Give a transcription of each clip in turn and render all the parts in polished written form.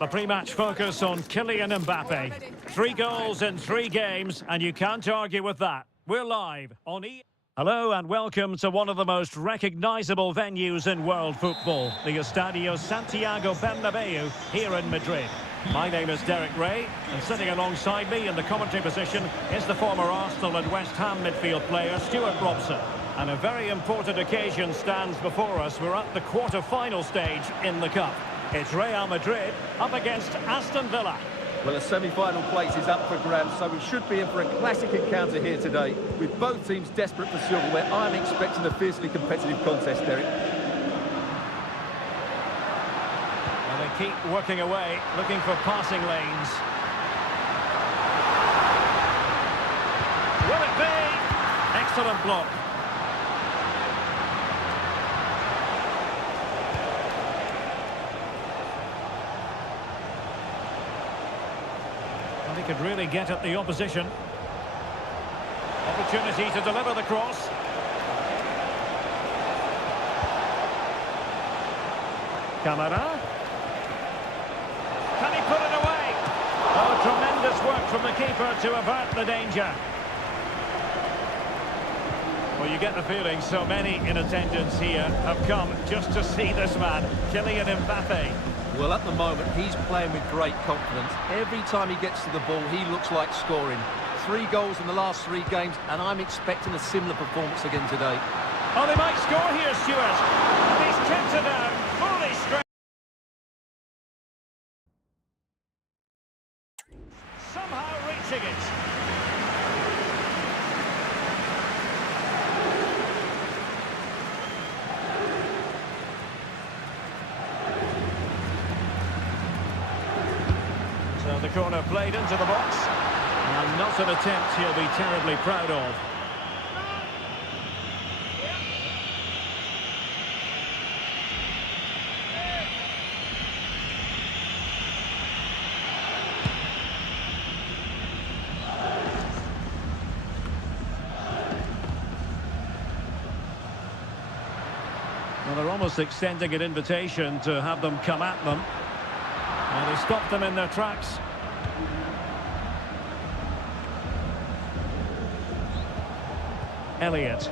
The pre-match focus on Kylian Mbappe. 3 goals in 3 games, and you can't argue with that. We're live on Hello and welcome to one of the most recognisable venues in world football, the Estadio Santiago Bernabeu here in Madrid. My name is Derek Ray, and sitting alongside me in the commentary position is the former Arsenal and West Ham midfield player Stuart Robson. And a very important occasion stands before us. We're at the quarter-final stage in the Cup. It's Real Madrid up against Aston Villa. Well, a semi-final place is up for grabs, so we should be in for a classic encounter here today, with both teams desperate for silverware. I'm expecting a fiercely competitive contest, Derek. And they keep working away, looking for passing lanes. Will it be? Excellent block. He could really get at the opposition. Opportunity to deliver the cross. Camara. Can he put it away? Oh, tremendous work from the keeper to avert the danger. Well, you get the feeling so many in attendance here have come just to see this man, Kylian Mbappe. Well, at the moment, he's playing with great confidence. Every time he gets to the ball, he looks like scoring. 3 goals in the last 3 games, and I'm expecting a similar performance again today. Oh, they might score here, Stuart. And he's kept it down, fully straight. Somehow reaching it. So the corner played into the box, and not an attempt he'll be terribly proud of. Well, they're almost extending an invitation to have them come at them. And he stopped them in their tracks. Elliott.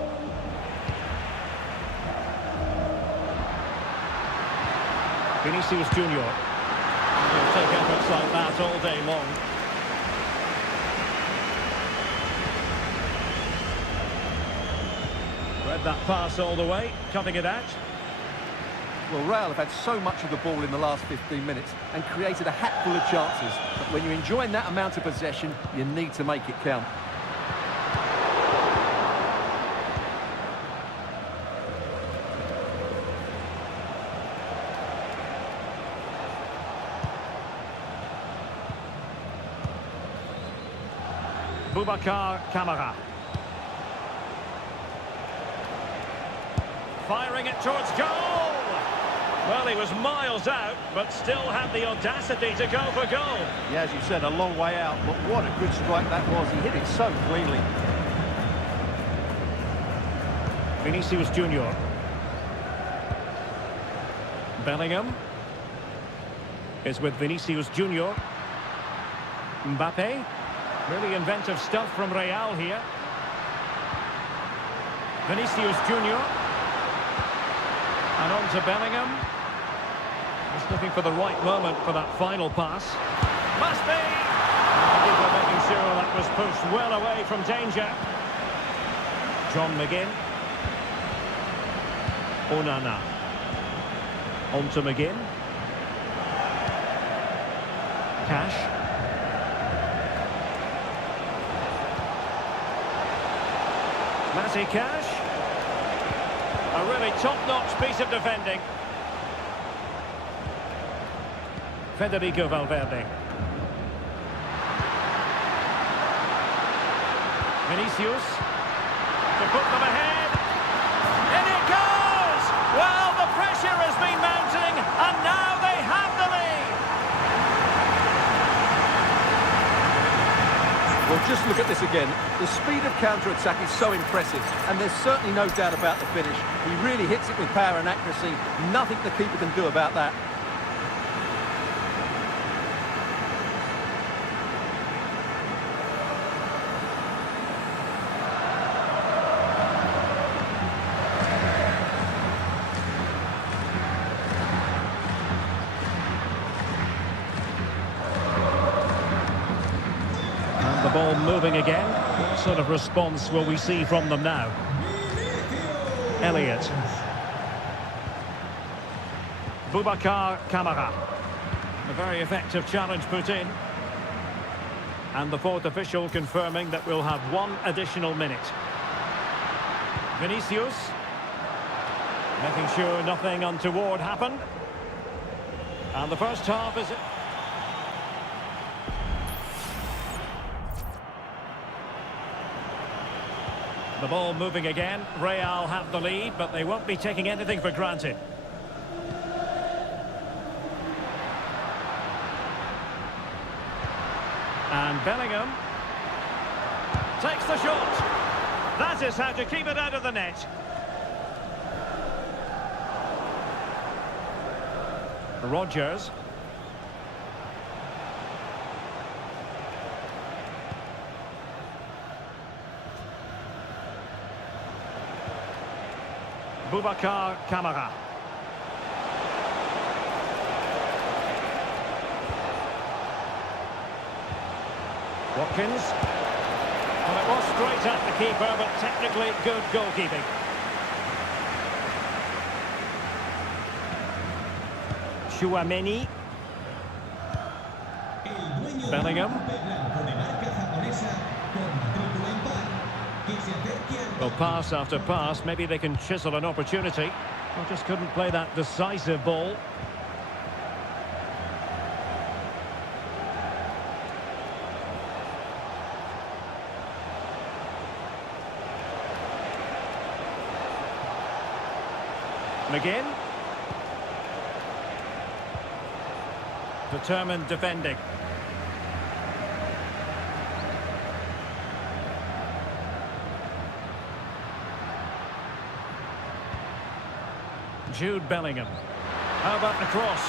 Vinicius Junior. He'll take efforts like that all day long. Read that pass all the way, cutting it out. Well, Real have had so much of the ball in the last 15 minutes and created a hatful of chances. But when you're enjoying that amount of possession, you need to make it count. Boubacar Camara. Firing it towards goal! Well, he was miles out, but still had the audacity to go for goal. Yeah, as you said, a long way out, but what a good strike that was. He hit it so cleanly. Vinicius Junior. Bellingham is with Vinicius Junior. Mbappe. Really inventive stuff from Real here. Vinicius Junior. And on to Bellingham. Just looking for the right moment for that final pass. Must be! Keeper making sure that was pushed well away from danger. John McGinn. Onana. On to McGinn. Cash. Matty Cash. A really top-notch piece of defending. Federico Valverde. Vinicius. To put them ahead. In it goes! Well, the pressure has been mounting, and now they have the lead. Well, just look at this again. The speed of counter-attack is so impressive, and there's certainly no doubt about the finish. He really hits it with power and accuracy. Nothing the keeper can do about that. Ball moving again. What sort of response will we see from them now? Elliott. Boubacar Kamara. A very effective challenge put in. And the fourth official confirming that we'll have one additional minute. Vinicius. Making sure nothing untoward happened. And the first half is... The ball moving again. Real have the lead, but they won't be taking anything for granted. And Bellingham takes the shot. That is how to keep it out of the net. Rodgers. Boubacar Kamara. Watkins. Well, it was straight at the keeper, but technically good goalkeeping. Tchouaméni. Bellingham. Well, pass after pass, maybe they can chisel an opportunity. Well, just couldn't play that decisive ball. McGinn. Determined defending. Jude Bellingham. How about the cross?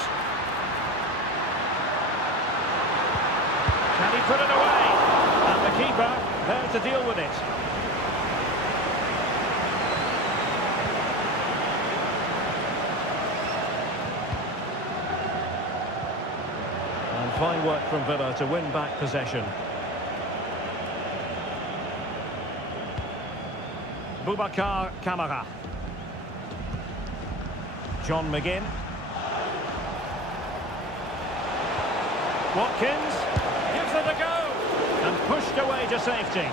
Can he put it away? And the keeper there to deal with it. And fine work from Villa to win back possession. Boubacar Kamara. John McGinn. Watkins gives it a go and pushed away to safety.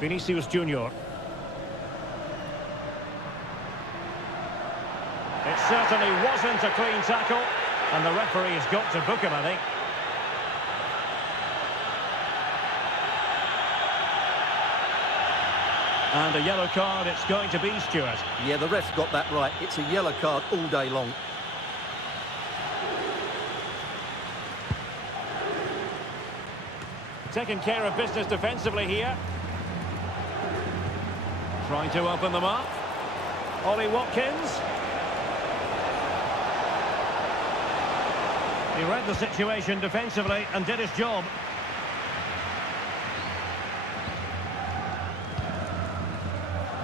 Vinicius Junior. It certainly wasn't a clean tackle, and the referee has got to book him, I think. And a yellow card it's going to be, Stuart. Yeah, the ref's got that right. It's a yellow card all day long. Taking care of business defensively here. Trying to open them up. Ollie Watkins. He read the situation defensively and did his job.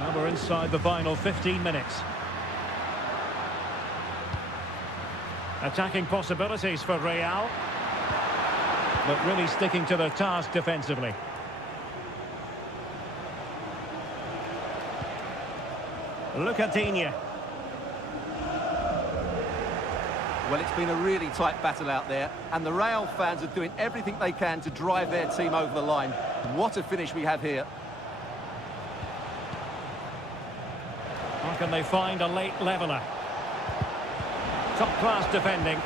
Now we're inside the final 15 minutes. Attacking possibilities for Real, but really sticking to their task defensively. Look at Digne. Well, it's been a really tight battle out there, and the Real fans are doing everything they can to drive their team over the line. What a finish we have here. How can they find a late leveller? Top-class defending.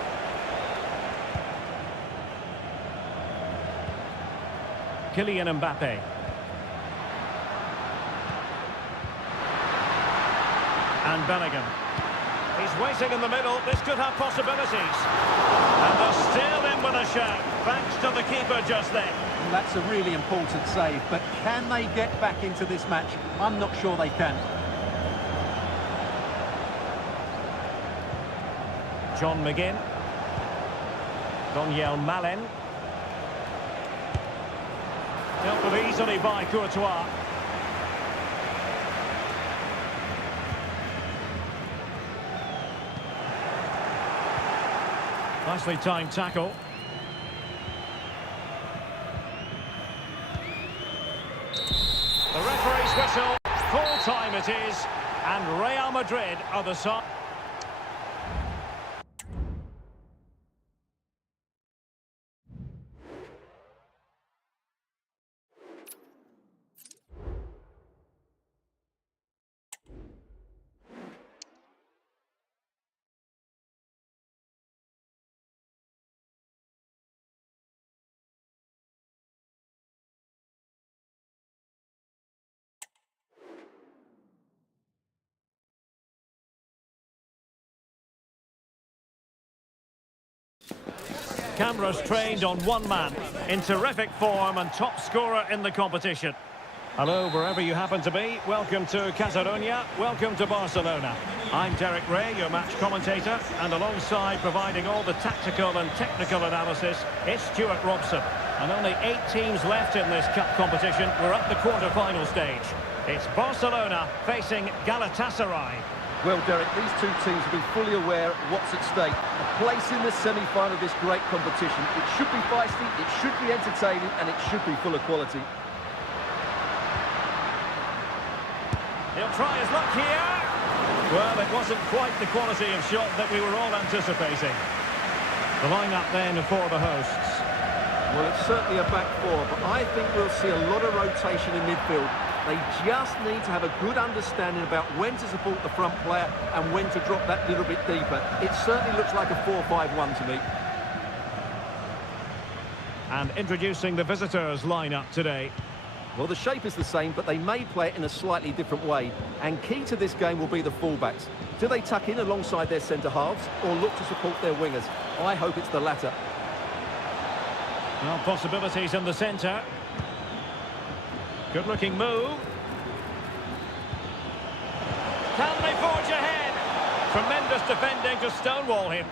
Kylian Mbappe. And Bellingham. He's waiting in the middle. This could have possibilities. And they're still in with a shout, thanks to the keeper just then. Well, that's a really important save, but can they get back into this match? I'm not sure they can. John McGinn. Daniel Malen. Dealt with easily by Courtois. Nicely timed tackle. The referee's whistle. Full time it is. And Real Madrid are the side. Cameras trained on one man, in terrific form and top scorer in the competition. Hello, wherever you happen to be. Welcome to Catalonia. Welcome to Barcelona. I'm Derek Ray, your match commentator, and alongside providing all the tactical and technical analysis, it's Stuart Robson. And only 8 teams left in this cup competition. We're at the quarter-final stage. It's Barcelona facing Galatasaray. Well, Derek, these two teams will be fully aware of what's at stake. A place in the semi-final of this great competition. It should be feisty, it should be entertaining, and it should be full of quality. He'll try his luck here. Well, it wasn't quite the quality of shot that we were all anticipating. The line-up then for the hosts. Well, it's certainly a back four, but I think we'll see a lot of rotation in midfield. They just need to have a good understanding about when to support the front player and when to drop that little bit deeper. It certainly looks like a 4-5-1 to me. And introducing the visitors' lineup today. Well, the shape is the same, but they may play it in a slightly different way. And key to this game will be the fullbacks. Do they tuck in alongside their centre-halves or look to support their wingers? I hope it's the latter. Well, possibilities in the centre. Good-looking move. Can they forge ahead? Tremendous defending to stonewall him.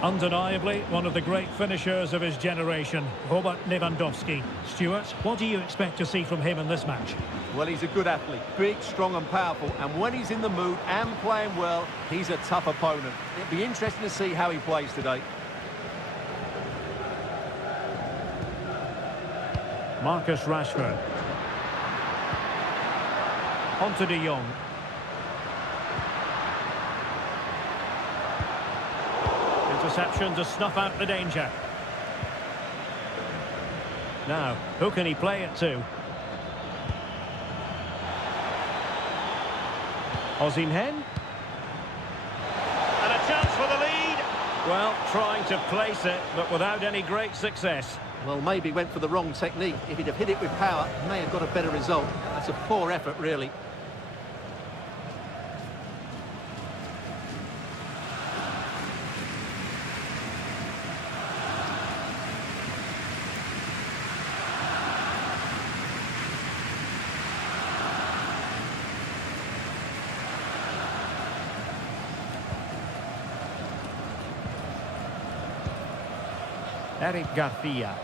Undeniably, one of the great finishers of his generation, Robert Lewandowski. Stuart, what do you expect to see from him in this match? Well, he's a good athlete, big, strong and powerful, and when he's in the mood and playing well, he's a tough opponent. It'll be interesting to see how he plays today. Marcus Rashford. On to De Jong. Interception to snuff out the danger. Now, who can he play it to? Osimhen. And a chance for the lead. Well, trying to place it, but without any great success. Well, maybe went for the wrong technique. If he'd have hit it with power, may have got a better result. That's a poor effort, really. Eric Garcia.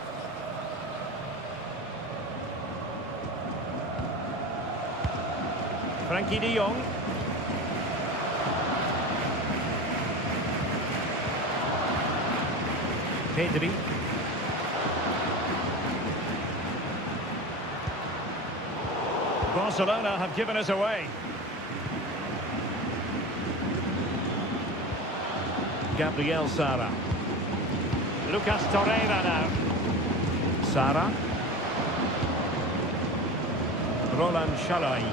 Frankie de Jong. Pedri. Barcelona have given us away. Gabriel Sara. Lucas Torreira now. Sara. Roland Shalai.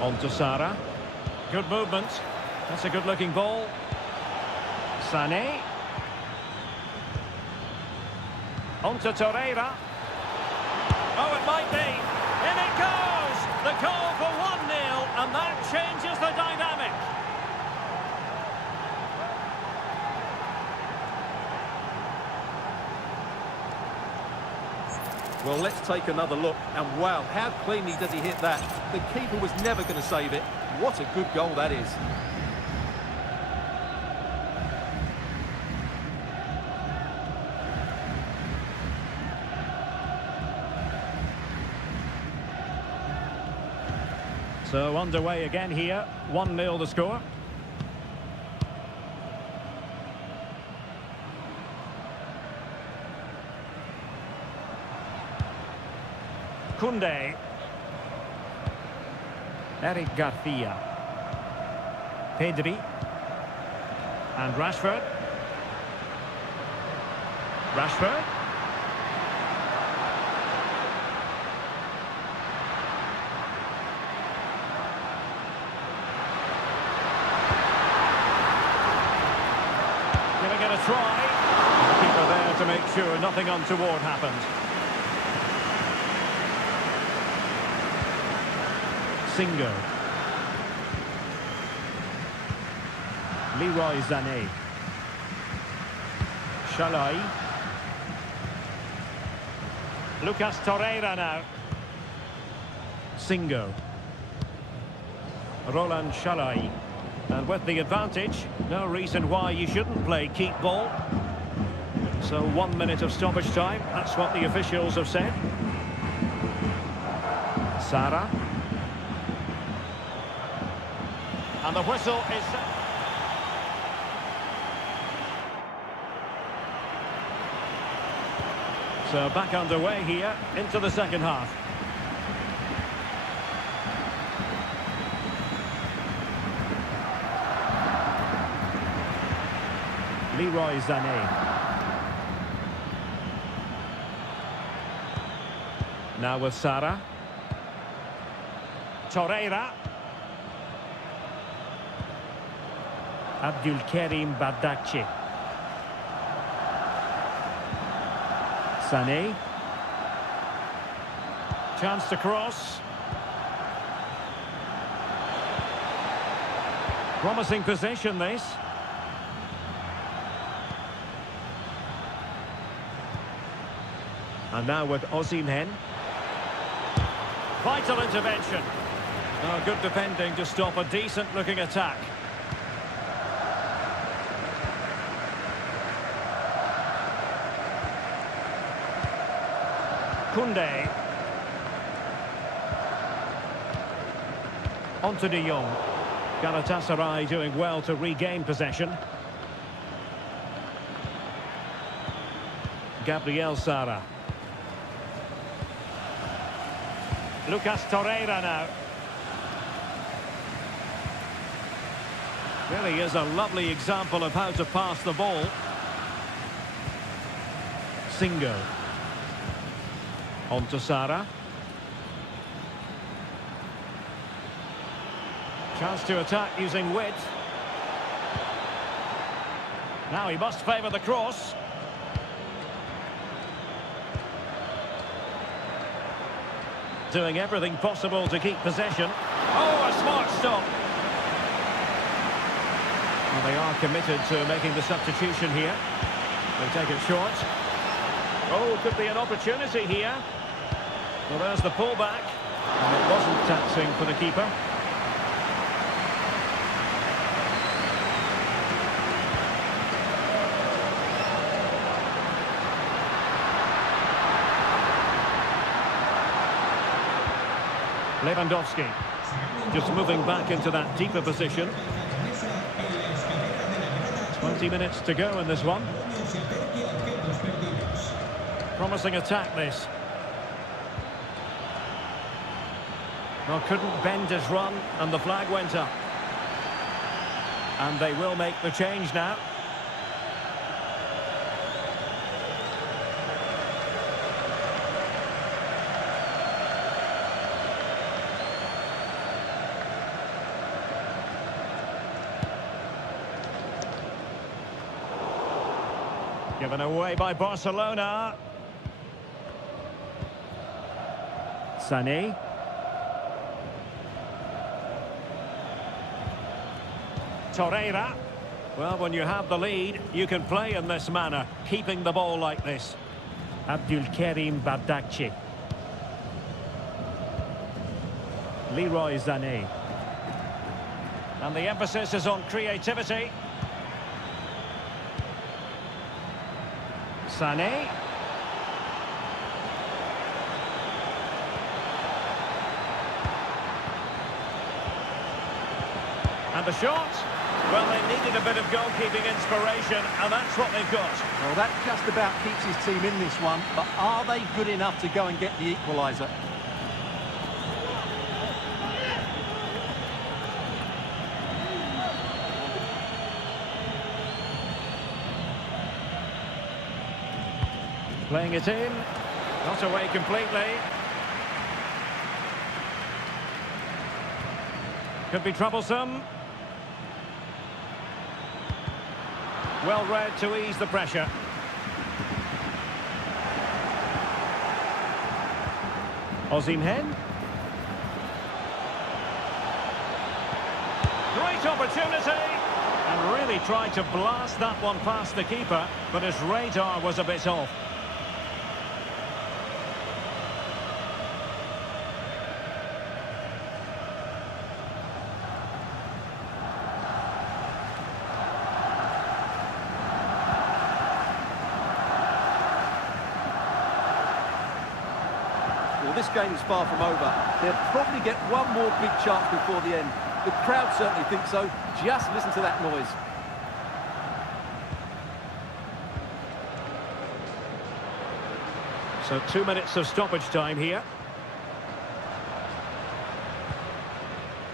On to Sara. Good movement. That's a good-looking ball. Sané. On to Torreira. Oh, it might be. In it goes! The goal for 1-0, and that changes the dynamic. Well, let's take another look. And wow, how cleanly does he hit that? The keeper was never going to save it. What a good goal that is. So underway again here. 1-0 the score. Koundé. Eric Garcia. Pedri. And Rashford. Rashford. Giving it a try. The keeper there to make sure nothing untoward happened. Singo. Leroy Sané. Shalai. Lucas Torreira now. Singo. Roland Shalai. And with the advantage, no reason why you shouldn't play keep ball. So 1 minute of stoppage time, that's what the officials have said. Sara. And the whistle is set. So back underway here into the second half. Leroy Sané. Now with Sara. Torreira. Abdulkarim Bardakci. Sané. Chance to cross. Promising position this. And now with Osimhen. Vital intervention. Oh, good defending to stop a decent-looking attack. Koundé. On to De Jong. Galatasaray doing well to regain possession. Gabriel Sara. Lucas Torreira now. Really is a lovely example of how to pass the ball. Singo. On to Sara. Chance to attack using width. Now he must favour the cross. Doing everything possible to keep possession. Oh, a smart stop. Well, they are committed to making the substitution here. They take it short. Oh, could be an opportunity here. Well, there's the pullback. And it wasn't taxing for the keeper. Lewandowski. Just moving back into that deeper position. 20 minutes to go in this one. Promising attack this. Well, couldn't bend his run and the flag went up. And they will make the change now. Given away by Barcelona. Sané. Torreira. Well, when you have the lead, you can play in this manner, keeping the ball like this. Abdulkarim Bardakci. Leroy Sané. And the emphasis is on creativity. Sané. And the shot. Well, they needed a bit of goalkeeping inspiration, and that's what they've got. Well, that just about keeps his team in this one, but are they good enough to go and get the equaliser? Playing it in. Not away completely. Could be troublesome. Well read to ease the pressure. Osimhen. Great opportunity. And really tried to blast that one past the keeper, but his radar was a bit off. Well, this game is far from over. They'll probably get one more big chance before the end. The crowd certainly think so. Just listen to that noise. So 2 minutes of stoppage time here.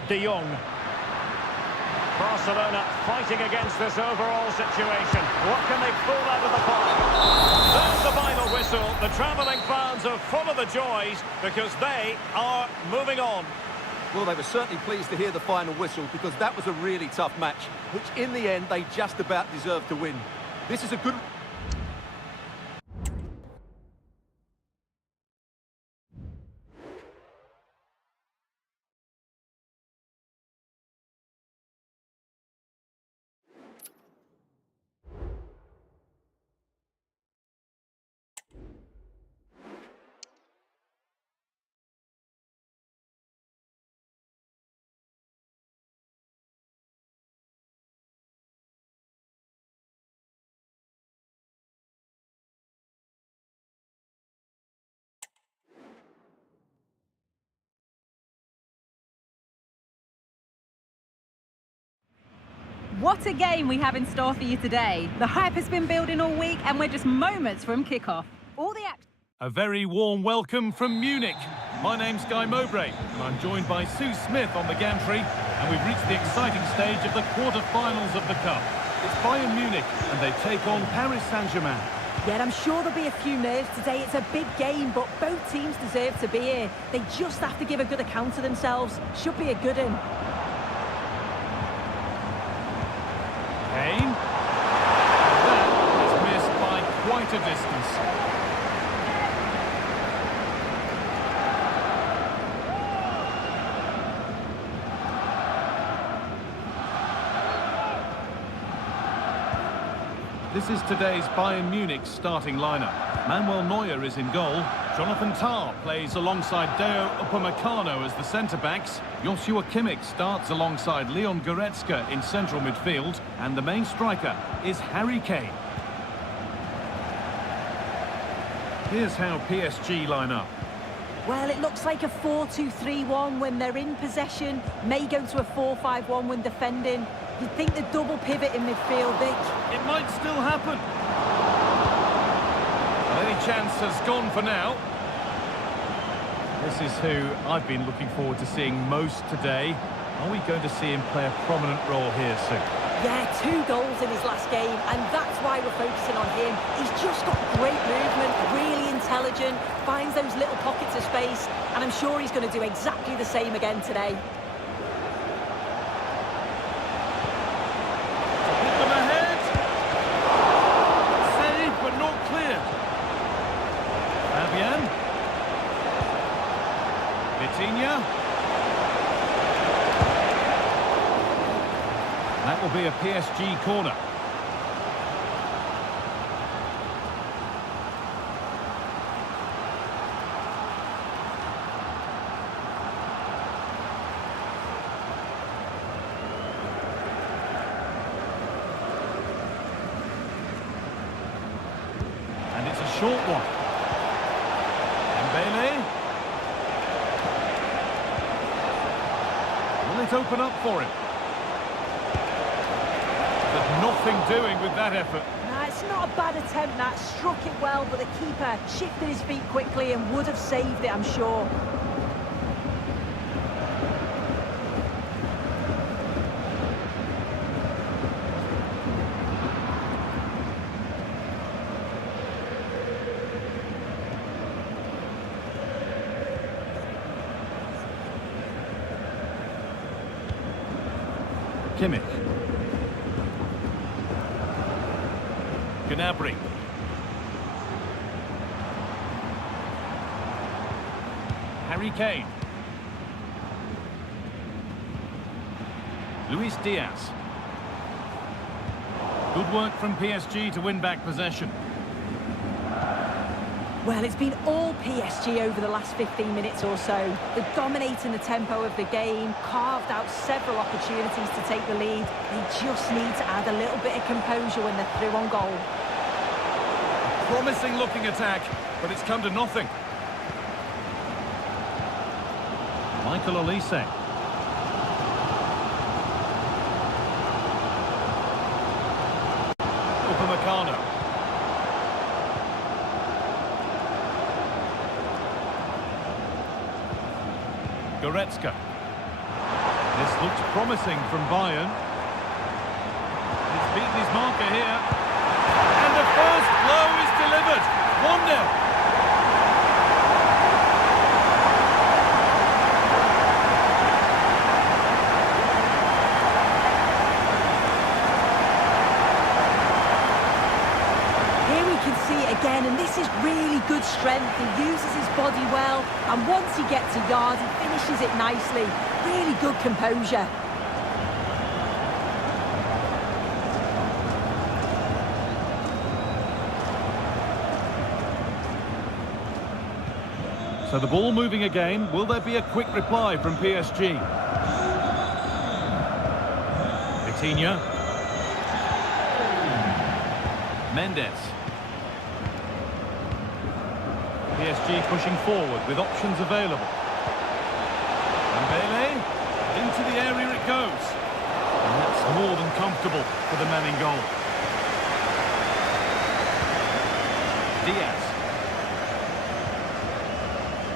De Jong. Barcelona fighting against this overall situation. What can they pull out of the park? There's the final whistle. The travelling fans are full of the joys because they are moving on. Well, they were certainly pleased to hear the final whistle because that was a really tough match, which in the end they just about deserved to win. This is a good... What a game we have in store for you today. The hype has been building all week and we're just moments from kickoff. All the action... A very warm welcome from Munich. My name's Guy Mowbray and I'm joined by Sue Smith on the gantry, and we've reached the exciting stage of the quarter-finals of the Cup. It's Bayern Munich and they take on Paris Saint-Germain. Yeah, I'm sure there'll be a few nerves today. It's a big game, but both teams deserve to be here. They just have to give a good account of themselves. Should be a good one. Kane. That is missed by quite a distance. This is today's Bayern Munich starting lineup. Manuel Neuer is in goal. Jonathan Tah plays alongside Deo Upamecano as the centre-backs. Joshua Kimmich starts alongside Leon Goretzka in central midfield. And the main striker is Harry Kane. Here's how PSG line up. Well, it looks like a 4-2-3-1 when they're in possession. May go to a 4-5-1 when defending. You'd think the double pivot in midfield, Vic. It might still happen. Well, any chance has gone for now. This is who I've been looking forward to seeing most today. Are we going to see him play a prominent role here soon? Yeah, 2 goals in his last game, and that's why we're focusing on him. He's just got great movement, really intelligent, finds those little pockets of space, and I'm sure he's going to do exactly the same again today. That will be a PSG corner. And it's a short one. Dembele. Will it open up for him? But nothing doing with that effort. Nah, it's not a bad attempt, that. Struck it well, but the keeper shifted his feet quickly and would have saved it, I'm sure. Kimmich. Gnabry. Harry Kane. Luis Diaz. Good work from PSG to win back possession. Well, it's been all PSG over the last 15 minutes or so. They're dominating the tempo of the game, carved out several opportunities to take the lead. They just need to add a little bit of composure when they're through on goal. Promising looking attack, but it's come to nothing. Michael Olise. Upamecano. Goretzka. This looks promising from Bayern. He's beaten his marker here. And the first blow is delivered. 1-0. Again, and this is really good strength. He uses his body well, and once he gets a yard, he finishes it nicely. Really good composure. So the ball moving again. Will there be a quick reply from PSG? Vitinha. Mendes. PSG pushing forward with options available. Mbele, into the area it goes. And that's more than comfortable for the man in goal. Diaz.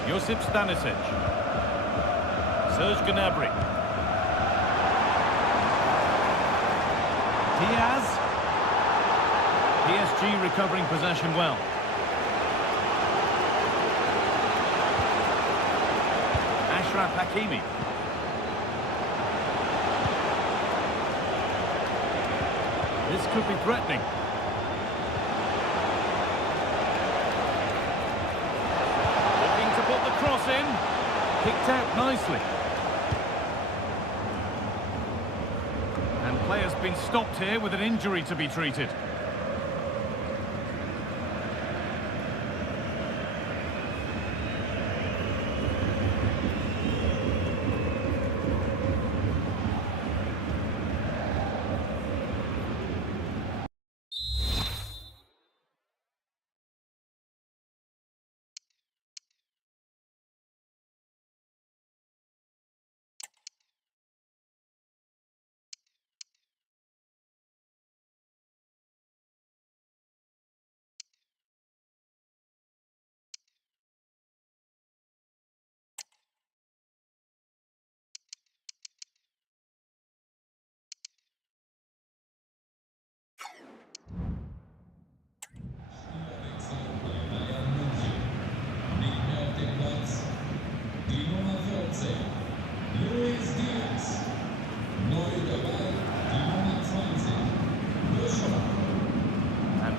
Josip Stanisic. Serge Gnabry. Diaz. PSG recovering possession well. Hakimi. This could be threatening. Looking to put the cross in. Kicked out nicely. And play has been stopped here with an injury to be treated.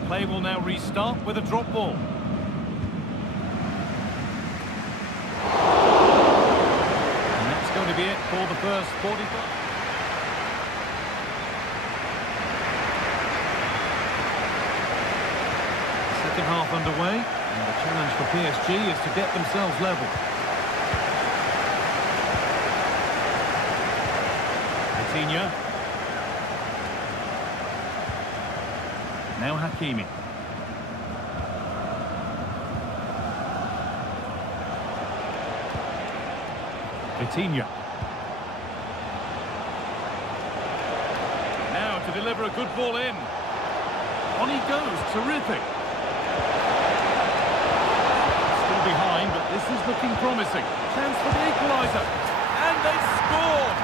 Play will now restart with a drop ball. And that's going to be it for the first 45. Second half underway, and the challenge for PSG is to get themselves level. Vitinha. Now Hakimi. Vitinha. Now to deliver a good ball in. On he goes, terrific. Still behind, but this is looking promising. Chance for the equaliser. And they've scored!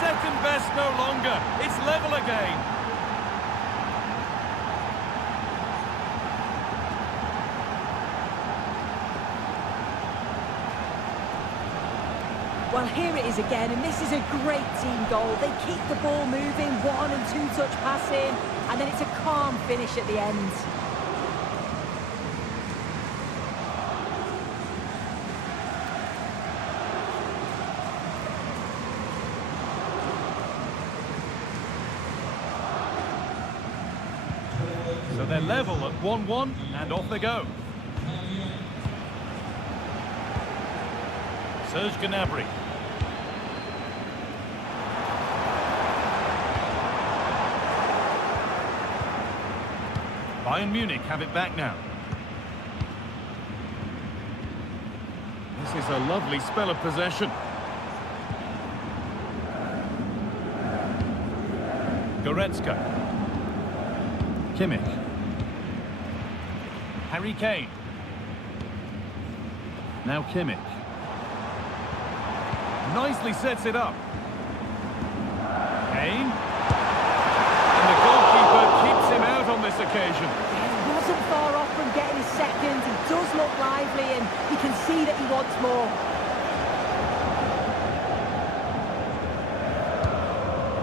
Second best no longer. It's level again. Well, here it is again, and this is a great team goal. They keep the ball moving, 1- and 2-touch passing, and then it's a calm finish at the end. So they're level at 1-1, and off they go. Saint-Germain. Bayern Munich have it back now. This is a lovely spell of possession. Goretzka. Kimmich. Harry Kane. Now Kimmich. Nicely sets it up. Kane. And the goalkeeper keeps him out on this occasion. He wasn't far off from getting his second. He does look lively, and you can see that he wants more.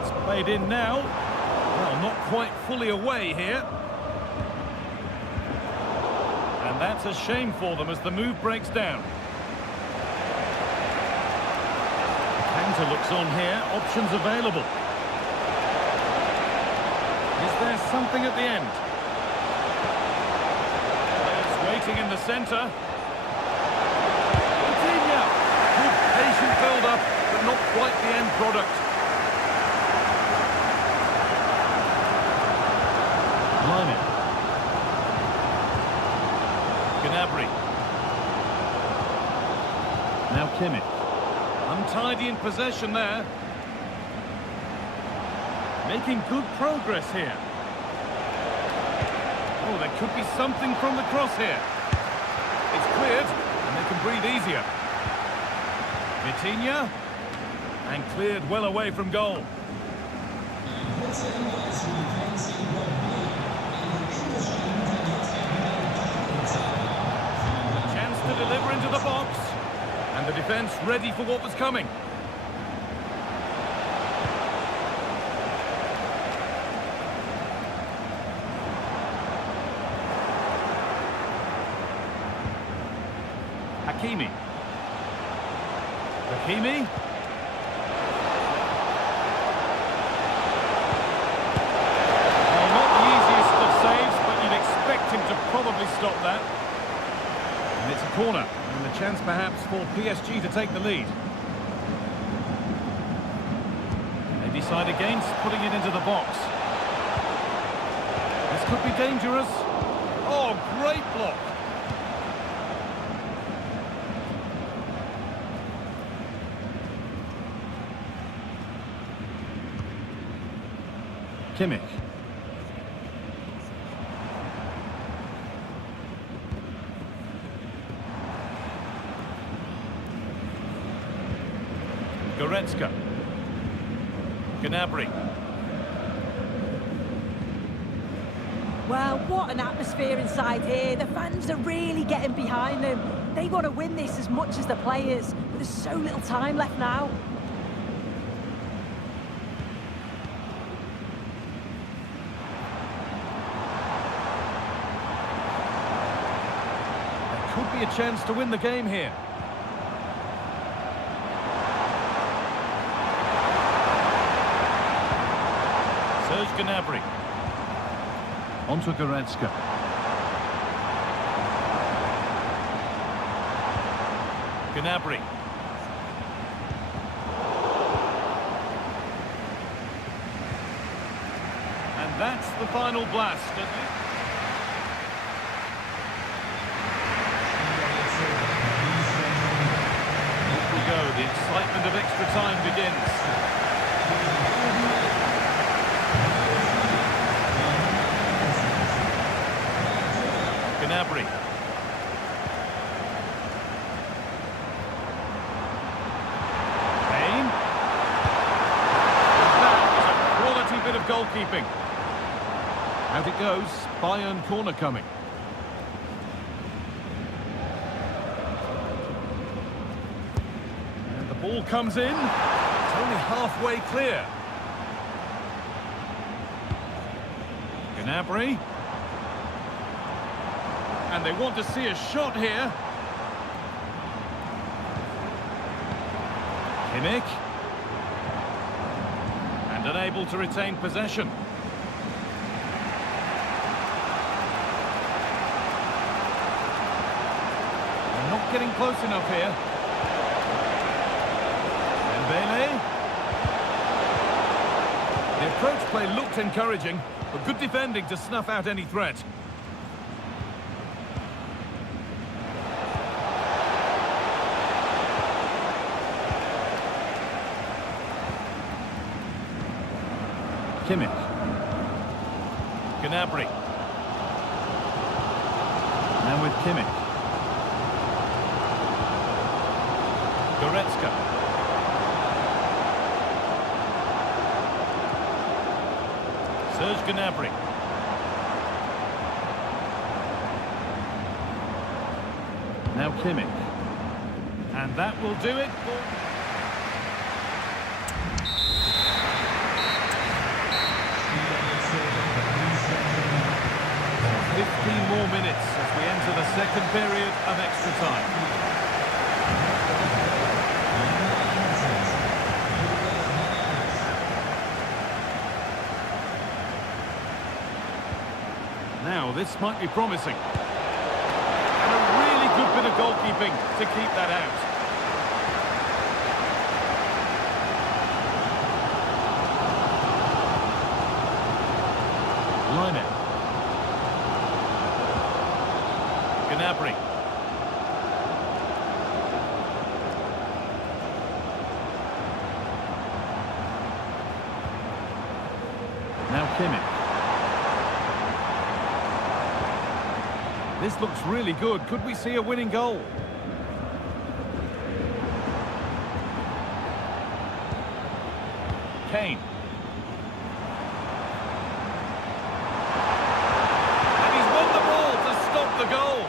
It's played in now. Well, not quite fully away here. And that's a shame for them as the move breaks down. Counter looks on here, options available. Is there something at the end? Players waiting in the centre. Coutinho. Good patient build-up, but not quite the end product. Line. Gnabry. Now Kimmich. Untidy in possession there. Making good progress here. Oh, there could be something from the cross here. It's cleared, and they can breathe easier. Vitinha. And cleared well away from goal. Chance to deliver into the box. And the defence ready for what was coming. Hakimi. Hakimi. Well, not the easiest of saves, but you'd expect him to probably stop that. And it's a corner, and the chance perhaps for PSG to take the lead. They decide against putting it into the box. This could be dangerous. Oh, great block. Kimmich. Goretzka. Gnabry. Well, what an atmosphere inside here. The fans are really getting behind them. They want to win this as much as the players, but there's so little time left now. There could be a chance to win the game here. Gnabry. Onto Goretzka. Gnabry. And that's the final blast. Off we go. The excitement of extra time begins. Gnabry. Kane. That is a quality bit of goalkeeping. Out it goes. Bayern corner coming. And the ball comes in. It's only halfway clear. Gnabry. And they want to see a shot here. Kimmich. And unable to retain possession. They're not getting close enough here. Dembele. The approach play looked encouraging, but good defending to snuff out any threat. Kimmich. Gnabry. Now with Kimmich. Goretzka. Serge Gnabry. Now Kimmich. And that will do it for... 15 more minutes as we enter the second period of extra time. Now, this might be promising. And a really good bit of goalkeeping to keep that out. Line it. Gnabry. Now Kimmich. This looks really good. Could we see a winning goal? Kane. And he's won the ball to stop the goal.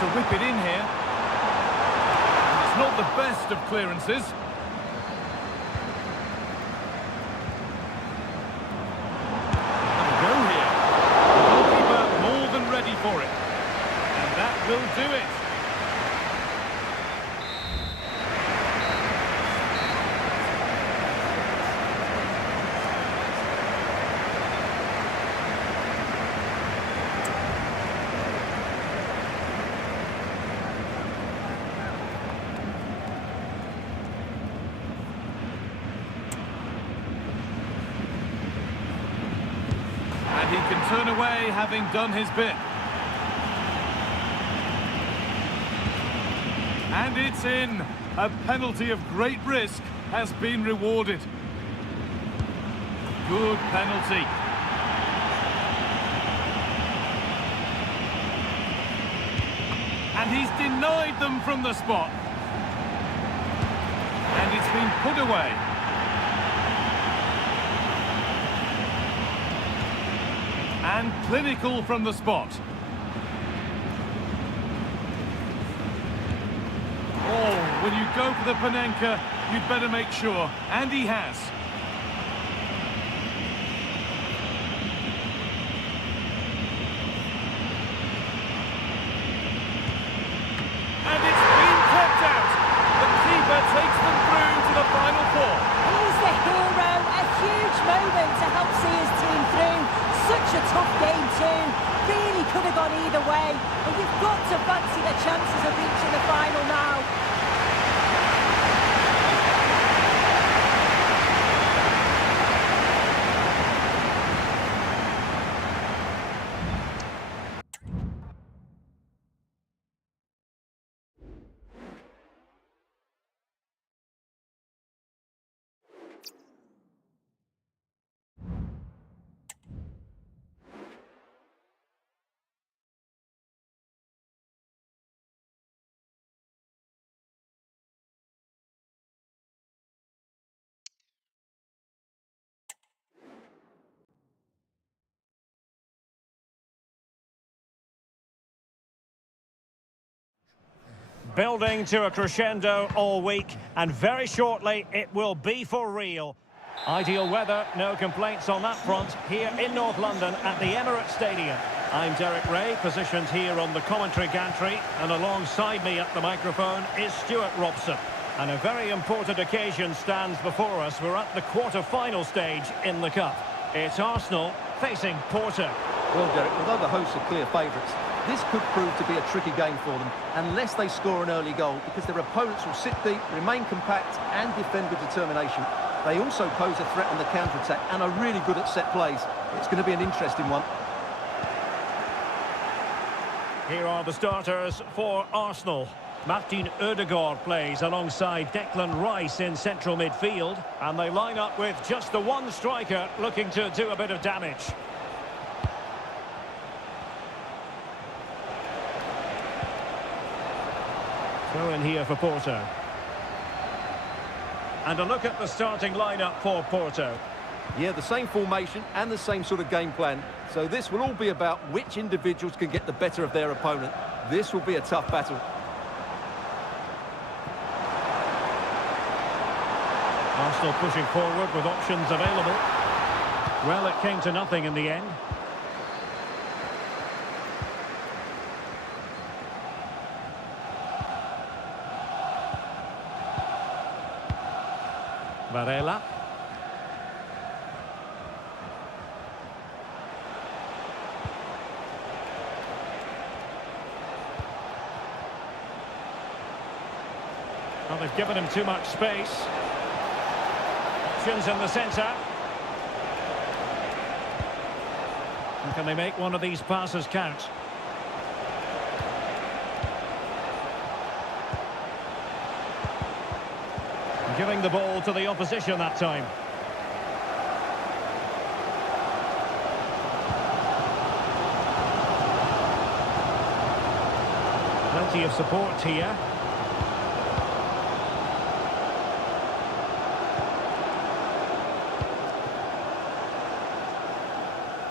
To whip it in here. And it's not the best of clearances. Have a go here. The goalkeeper more than ready for it. And that will do it. He can turn away, having done his bit. And it's in. A penalty of great risk has been rewarded. Good penalty. And he's denied them from the spot. And it's been put away. And clinical from the spot. Oh, when you go for the Panenka, you'd better make sure. And he has. And it's been kept out. The keeper takes them through to the final four. He's the hero. A huge moment to help see his team through. Such a tough game too. Really could have gone either way. But you've got to fancy the chances of reaching the final now. building to a crescendo all week, and very shortly it will be for real. Ideal weather, no complaints on that front, here in North London at the Emirates Stadium. I'm Derek Ray, positioned here on the commentary gantry, and alongside me at the microphone is Stuart Robson. And a very important occasion stands before us. We're at the quarter-final stage in the Cup. It's Arsenal facing Porto. Well, Derek, although the hosts are clear favourites, this could prove to be a tricky game for them unless they score an early goal, because their opponents will sit deep, remain compact and defend with determination. They also pose a threat on the counter-attack and are really good at set plays. It's going to be an interesting one. Here are the starters for Arsenal. Martin Ødegaard plays alongside Declan Rice in central midfield, and they line up with just the one striker looking to do a bit of damage. Throw in here for Porto. And a look at the starting lineup for Porto. Yeah, the same formation and the same sort of game plan. So this will all be about which individuals can get the better of their opponent. This will be a tough battle. Arsenal pushing forward with options available. Well, it came to nothing in the end. Varela. Well, they've given him too much space. Options in the centre. And can they make one of these passes count? Giving the ball to the opposition that time. Plenty of support here.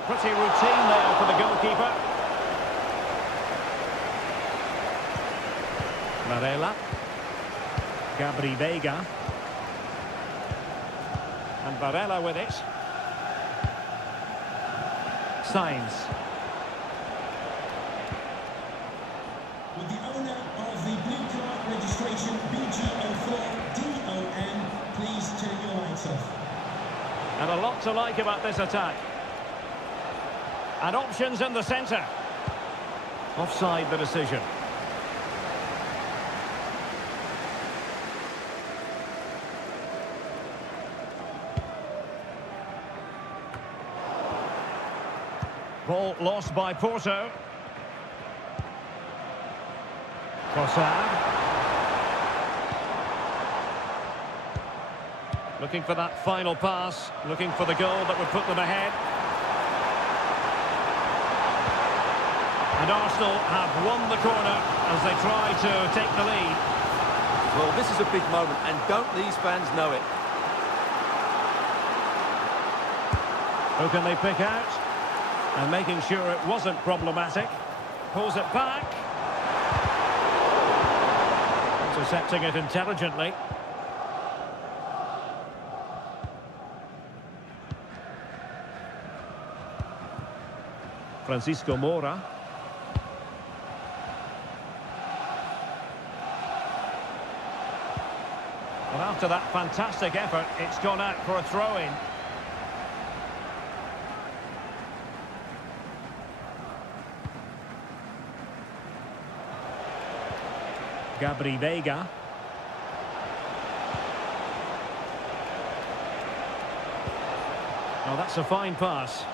Pretty routine there for the goalkeeper. Varela. Gabri Veiga. And Varela with it. Sainz. With the owner of the blue card registration BG04DON, please turn your lights off. And a lot to like about this attack. And options in the centre. Offside the decision. Ball lost by Porto. Trossard. Looking for that final pass. Looking for the goal that would put them ahead. And Arsenal have won the corner as they try to take the lead. Well, this is a big moment, and don't these fans know it? Who can they pick out? And making sure it wasn't problematic. Pulls it back. Intercepting it intelligently. Francisco Moura. And after that fantastic effort, it's gone out for a throw-in. Gabri Veiga. Oh, that's a fine pass.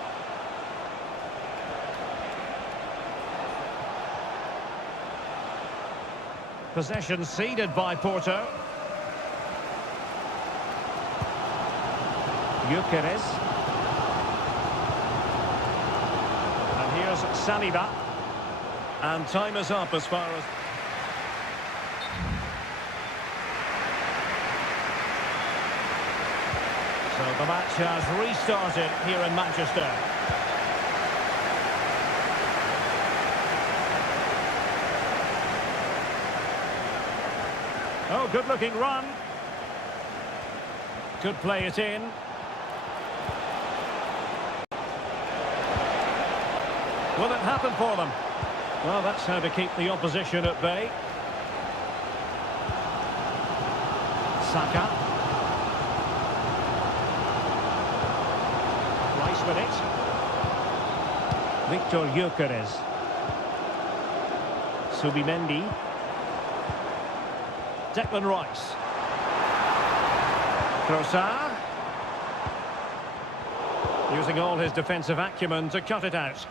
Possession ceded by Porto. Gyökeres. And here's Saliba. And time is up as far as... So the match has restarted here in Manchester. Oh, good-looking run. Could play it in. Will it happen for them? Well, that's how to keep the opposition at bay. Saka. Rice with it. Victor Gyökeres. Subimendi. Declan Rice. Trossard. Using all his defensive acumen to cut it out.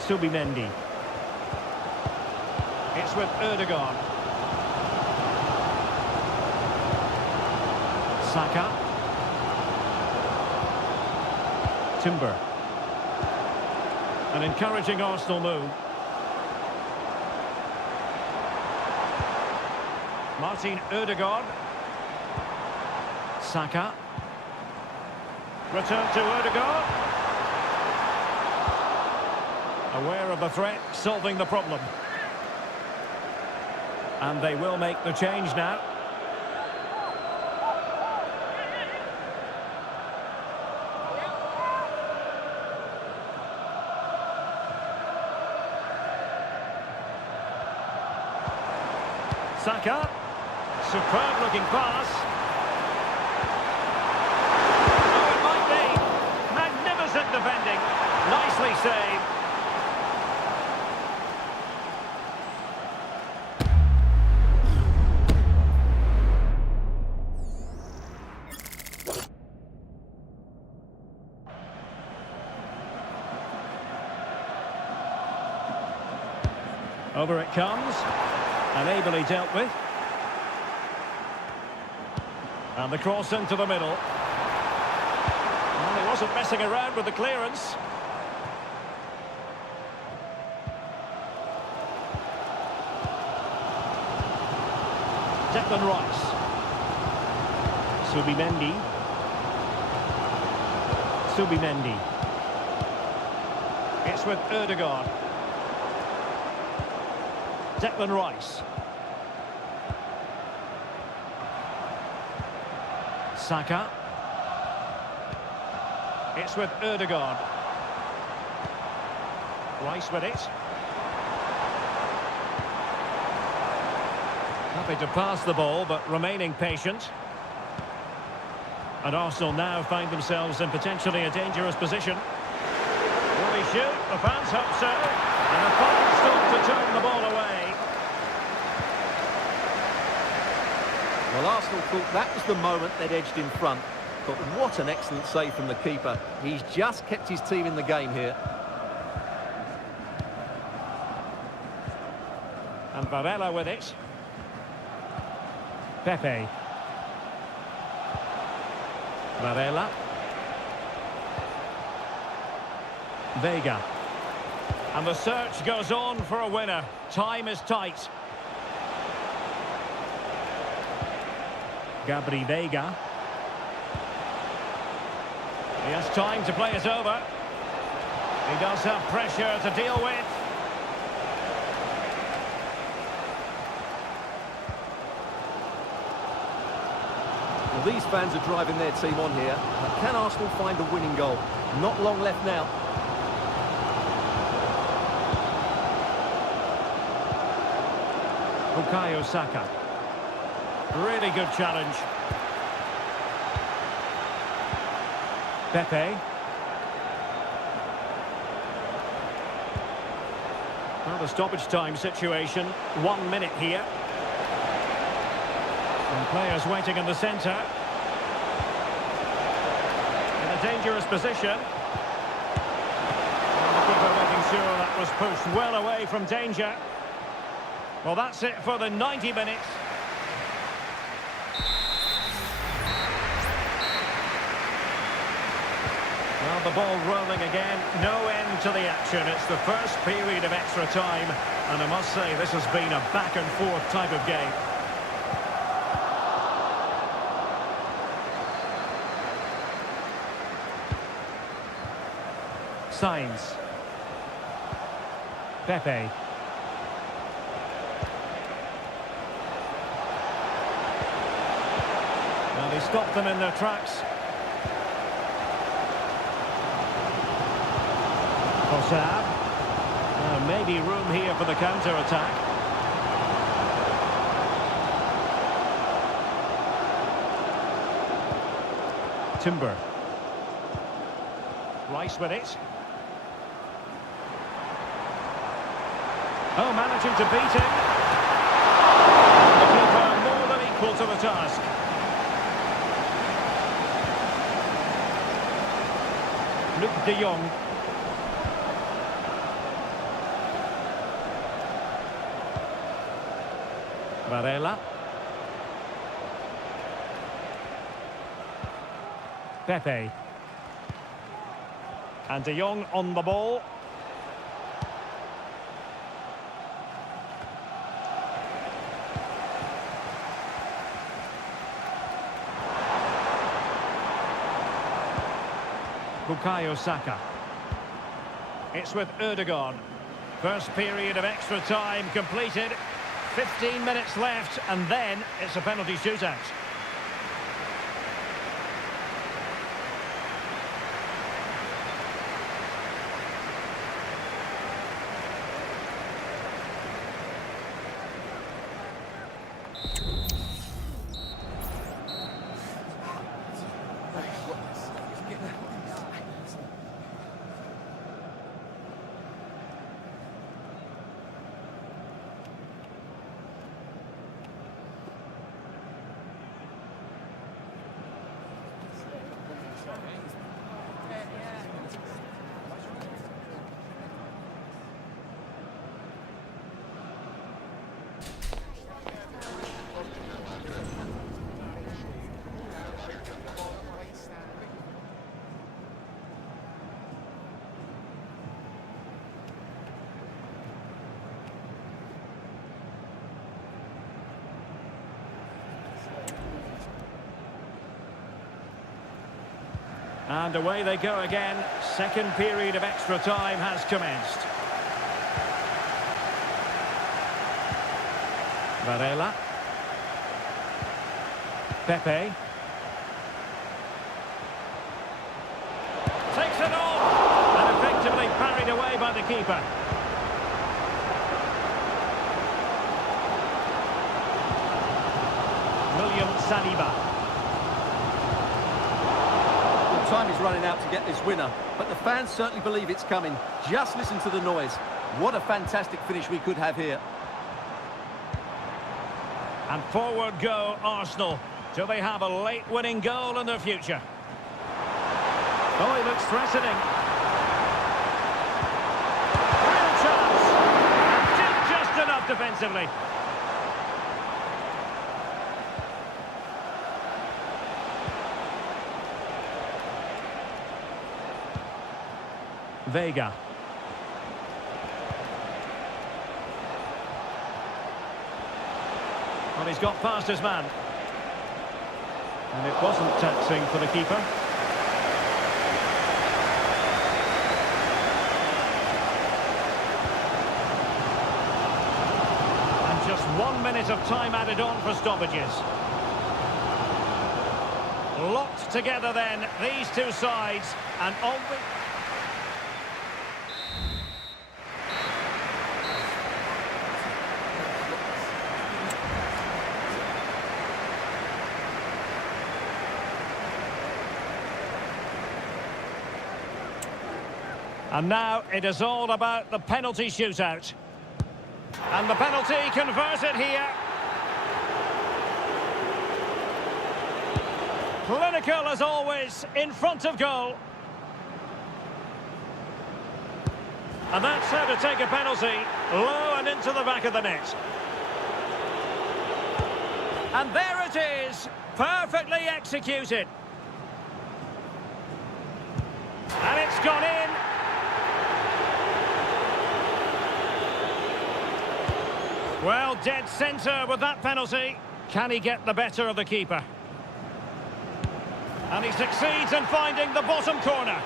Subimendi. It's with Ødegaard. Saka. Timber. An encouraging Arsenal move. Martin Ødegaard. Saka. Return to Ødegaard. Aware of the threat, solving the problem. And they will make the change now. Saka. Superb looking pass. Oh, it might be. Magnificent defending. Nicely saved. Over it comes, and ably dealt with. And the cross into the middle. Well, he wasn't messing around with the clearance. Declan Rice. Subimendi. Subimendi. It's with Ødegaard. Declan Rice. Saka. It's with Ødegaard. Rice with it. Happy to pass the ball, but remaining patient. And Arsenal now find themselves in potentially a dangerous position. Will he shoot? The fans hope so. And a fine stop to turn the ball away. Well, Arsenal thought that was the moment they'd edged in front. But what an excellent save from the keeper. He's just kept his team in the game here. And Varela with it. Pepe. Varela. Vega. And the search goes on for a winner. Time is tight. Gabri Vega. He has time to play it over. He does have pressure to deal with. Well, these fans are driving their team on here. But can Arsenal find a winning goal? Not long left now. Bukayo Saka. Really good challenge. Pepe. Well, the stoppage time situation. 1 minute here. And players waiting in the centre. In a dangerous position. And the keeper making sure that was pushed well away from danger. Well, that's it for the 90 minutes. Well, the ball rolling again, no end to the action. It's the first period of extra time, and I must say this has been a back-and-forth type of game. Sainz. Pepe. And he stopped them in their tracks. Hossab. Maybe room here for the counter-attack. Timber. Rice with it. Oh, managing to beat him. The keeper more than equal to the task. Luke de Jong. Varela. Pepe. And de Jong on the ball. Bukayo Saka. It's with Ødegaard. First period of extra time completed. 15 minutes left, and then it's a penalty shootout. And away they go again. Second period of extra time has commenced. Varela. Pepe. Takes it off! And effectively parried away by the keeper. William Saliba. Time is running out to get this winner, but the fans certainly believe it's coming. Just listen to the noise. What a fantastic finish we could have here. And forward go Arsenal. Do they have a late winning goal in their future? Oh, he looks threatening. Real chance. Did just enough defensively. Vega. Well, he's got past his man. And it wasn't taxing for the keeper. And just 1 minute of time added on for stoppages. Locked together then, these two sides, and on we... And now it is all about the penalty shootout. And the penalty converted here. Clinical as always, in front of goal. And that's how to take a penalty, low and into the back of the net. And there it is, perfectly executed. And it's gone in. Well, dead centre with that penalty. Can he get the better of the keeper? And he succeeds in finding the bottom corner.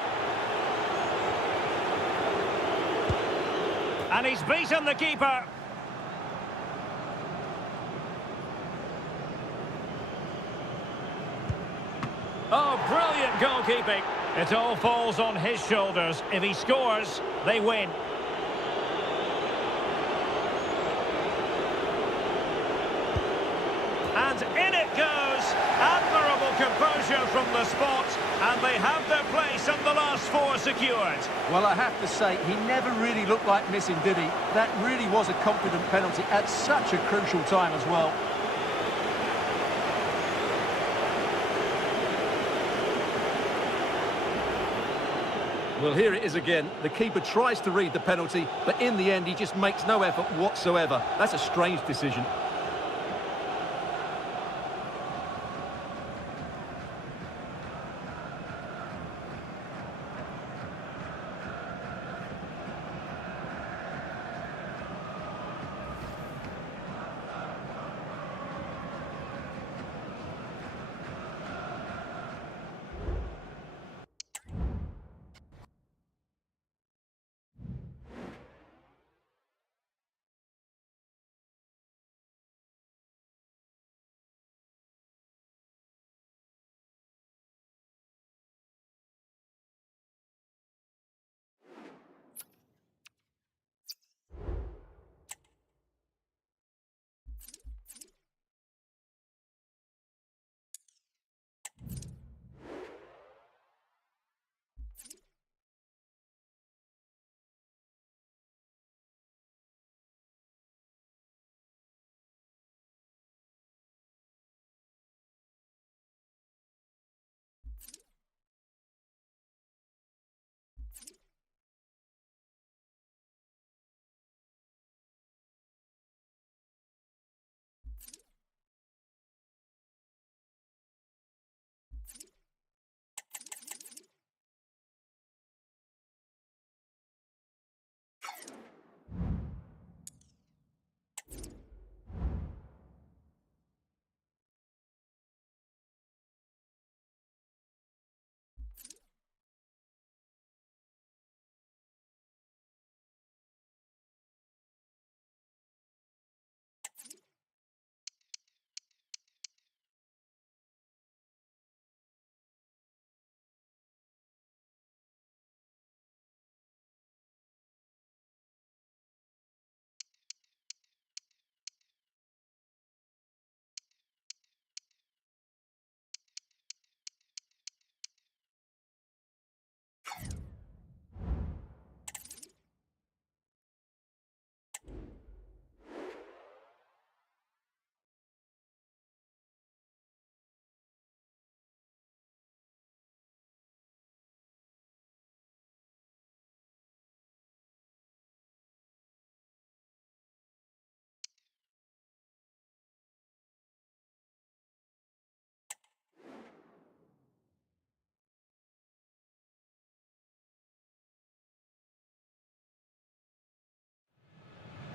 And he's beaten the keeper. Oh, brilliant goalkeeping. It all falls on his shoulders. If he scores, they win. And in it goes. Admirable composure from the spot. And they have their place in the last four secured. Well, I have to say, he never really looked like missing, did he? That really was a confident penalty at such a crucial time as well. Well, here it is again. The keeper tries to read the penalty, but in the end, he just makes no effort whatsoever. That's a strange decision.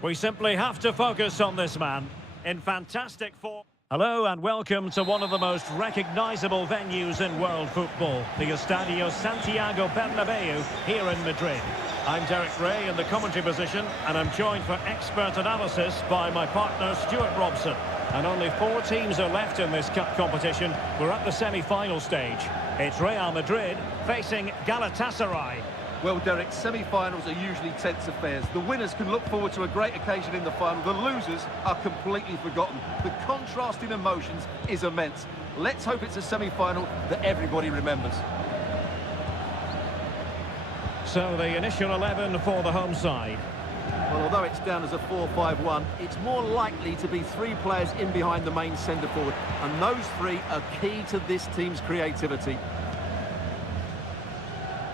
We simply have to focus on this man. In fantastic form. Hello and welcome to one of the most recognisable venues in world football, the Estadio Santiago Bernabeu here in Madrid. I'm Derek Ray in the commentary position, and I'm joined for expert analysis by my partner Stuart Robson. And only 4 teams are left in this cup competition. We're at the semi-final stage. It's Real Madrid facing Galatasaray. Well, Derek, semi-finals are usually tense affairs. The winners can look forward to a great occasion in the final. The losers are completely forgotten. The contrast in emotions is immense. Let's hope it's a semi-final that everybody remembers. So the initial 11 for the home side. Well, although it's down as a 4-5-1, it's more likely to be 3 players in behind the main centre-forward. And those 3 are key to this team's creativity.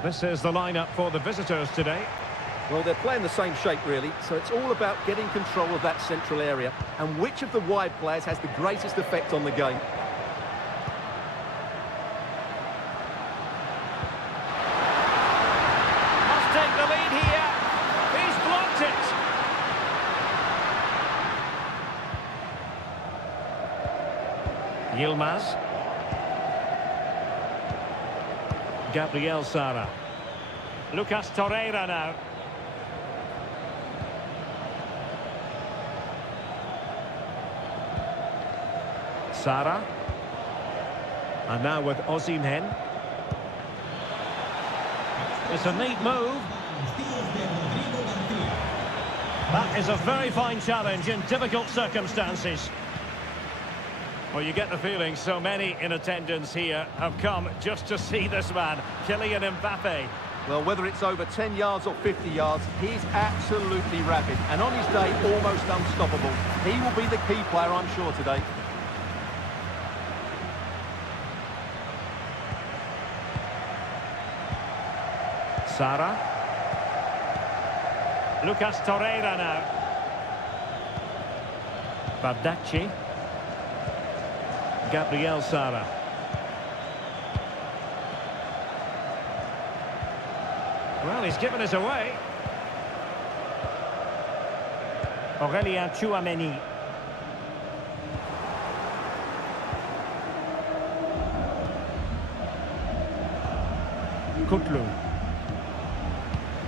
This is the lineup for the visitors today. Well, they're playing the same shape, really, so it's all about getting control of that central area and which of the wide players has the greatest effect on the game. Must take the lead here. He's blocked it. Yilmaz. Gabriel Sara. Lucas Torreira now. Sara. And now with Osimhen. It's a neat move. That is a very fine challenge in difficult circumstances. Well, you get the feeling so many in attendance here have come just to see this man, Kylian Mbappe. Well, whether it's over 10 yards or 50 yards, he's absolutely rapid. And on his day, almost unstoppable. He will be the key player, I'm sure, today. Sara. Lucas Torreira now. Bardacci. Gabriel Sara. Well, he's given us away. Aurélien Tchouameni. Kutlu.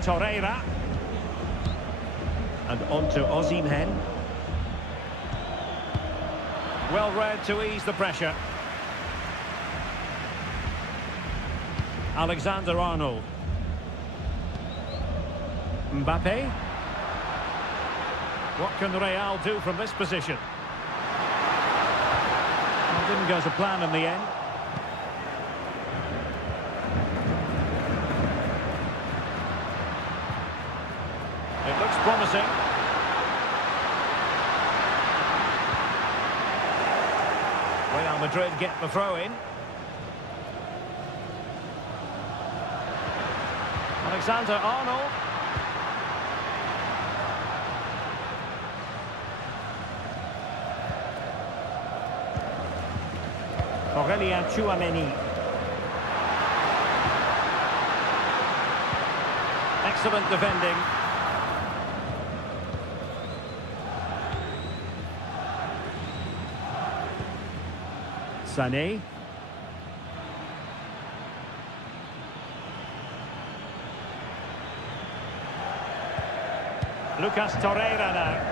Torreira. And on to Osimhen. Well read to ease the pressure. Alexander-Arnold. Mbappe. What can Real do from this position? Well, didn't go to plan in the end. It looks promising. Real Madrid get the throw in. Alexander-Arnold. Aurélien Tchouameni. Excellent defending. Sané. Lucas Torreira now.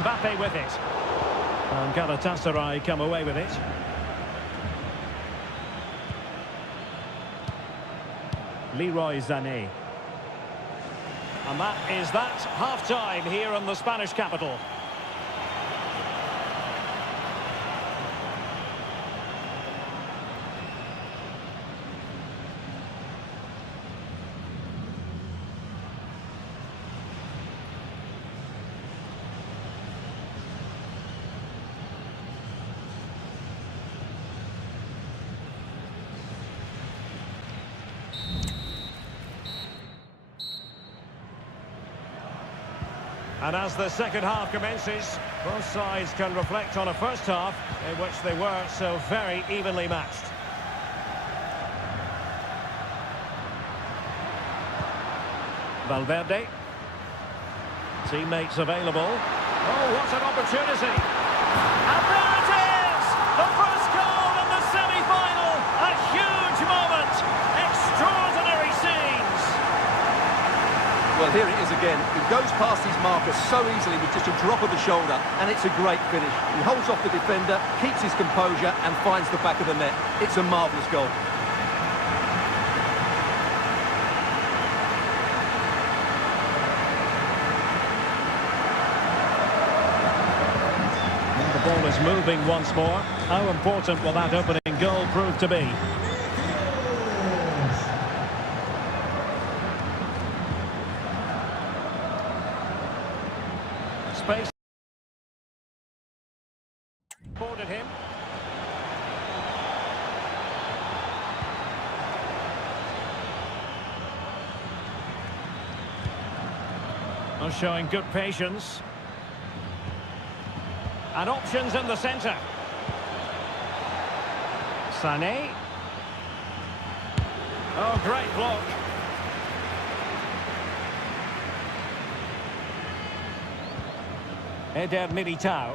Mbappe with it. And Galatasaray come away with it. Leroy Sané. And that is that, half-time here in the Spanish capital. And as the second half commences, both sides can reflect on a first half in which they were so very evenly matched. Valverde. Teammates available. Oh, what an opportunity! And there it is! The first goal in the semi-final! A huge moment! Extraordinary scenes! Well, here it is again. He goes past his marker so easily with just a drop of the shoulder, and it's a great finish. He holds off the defender, keeps his composure, and finds the back of the net. It's a marvellous goal. And the ball is moving once more. How important will that opening goal prove to be? Space. Boarded him. Well, showing good patience. And options in the centre. Sané. Oh, great block. Eder Militao.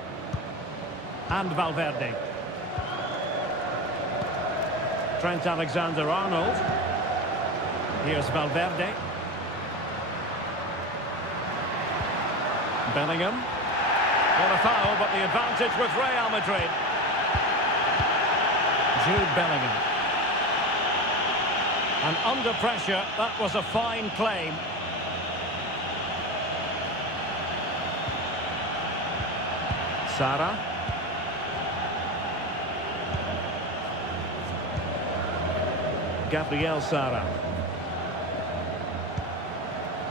And Valverde. Trent Alexander-Arnold. Here's Valverde. Bellingham. Not a foul, but the advantage with Real Madrid. Jude Bellingham. And under pressure, that was a fine claim. Sara. Gabriel Sara.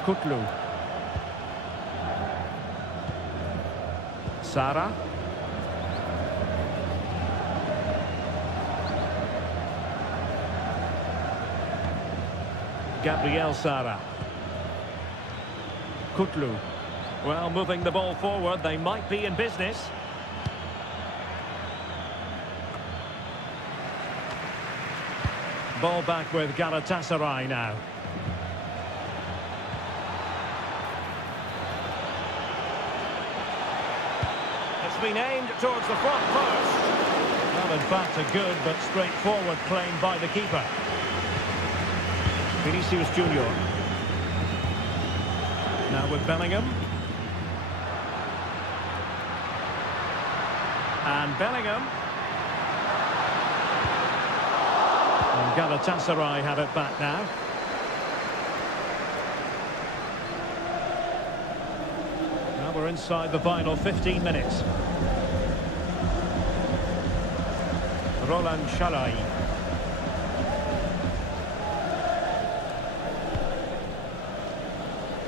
Kutlu. Sara. Gabriel Sara. Kutlu. Well, moving the ball forward, they might be in business. Ball back with Galatasaray now. It's been aimed towards the front post. Well, in fact, a good but straightforward claim by the keeper. Vinicius Junior. Now with Bellingham. And Bellingham. And Galatasaray have it back now. Now we're inside the final 15 minutes. Roland Shalai.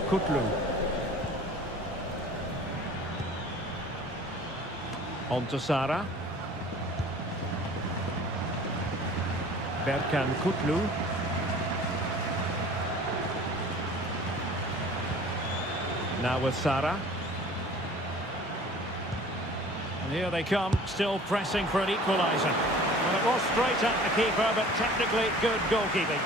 Kutlu. On to Sara. Berkan Kutlu. Now with Sara. And here they come, still pressing for an equaliser. Well, it was straight at the keeper, but technically good goalkeeping.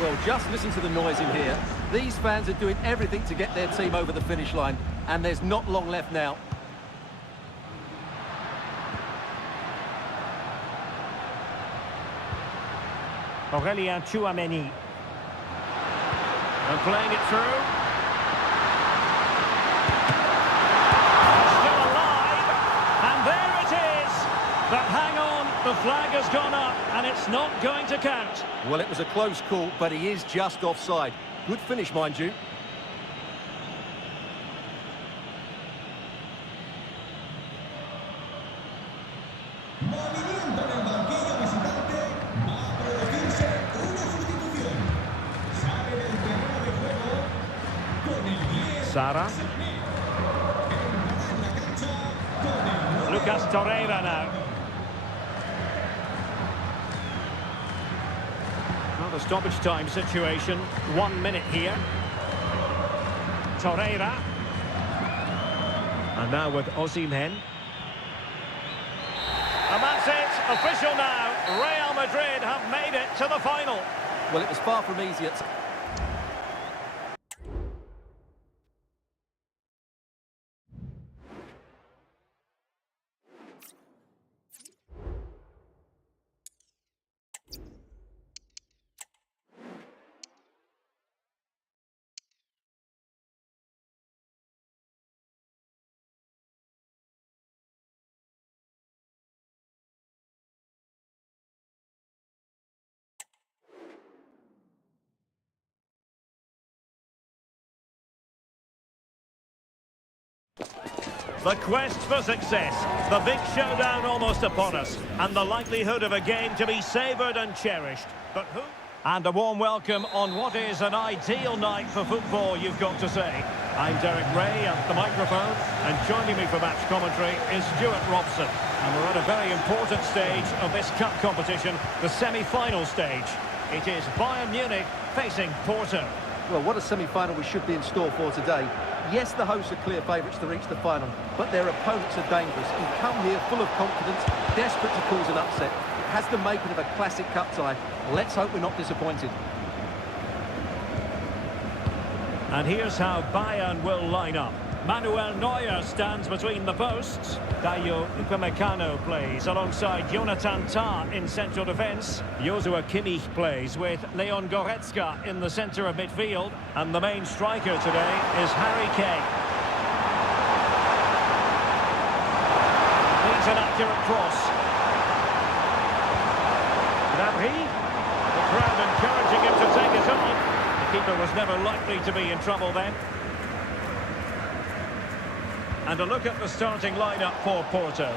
Well, just listen to the noise in here. These fans are doing everything to get their team over the finish line, and there's not long left now. Aurélien Tchouameni. And playing it through. Still alive. And there it is. But hang on, the flag has gone up and it's not going to count. Well, it was a close call, but he is just offside. Good finish, mind you. Movimiento en el banquillo visitante. Va a producirse una sustitución. Sale del terreno de juego con el 10. Sara. En la cancha con el 9. Lucas Torreira now. Well, the stoppage time situation. 1 minute here. Torreira. And now with Osimhen. And that's it. Official now. Real Madrid have made it to the final. Well, it was far from easy at... The quest for success, the big showdown almost upon us, and the likelihood of a game to be savoured and cherished. But who? And a warm welcome on what is an ideal night for football, you've got to say. I'm Derek Ray at the microphone, and joining me for match commentary is Stuart Robson. And we're at a very important stage of this cup competition, the semi-final stage. It is Bayern Munich facing Porto. Well, what a semi-final we should be in store for today. Yes, the hosts are clear favourites to reach the final, but their opponents are dangerous and come here full of confidence, desperate to cause an upset. It has the making of a classic cup tie. Let's hope we're not disappointed. And here's how Bayern will line up. Manuel Neuer stands between the posts. Dayo Upamecano plays alongside Jonathan Tah in central defence. Joshua Kimmich plays with Leon Goretzka in the centre of midfield. And the main striker today is Harry Kane. Needs an accurate cross. Gnabry. The crowd encouraging him to take it on. The keeper was never likely to be in trouble then. And a look at the starting lineup for Porto.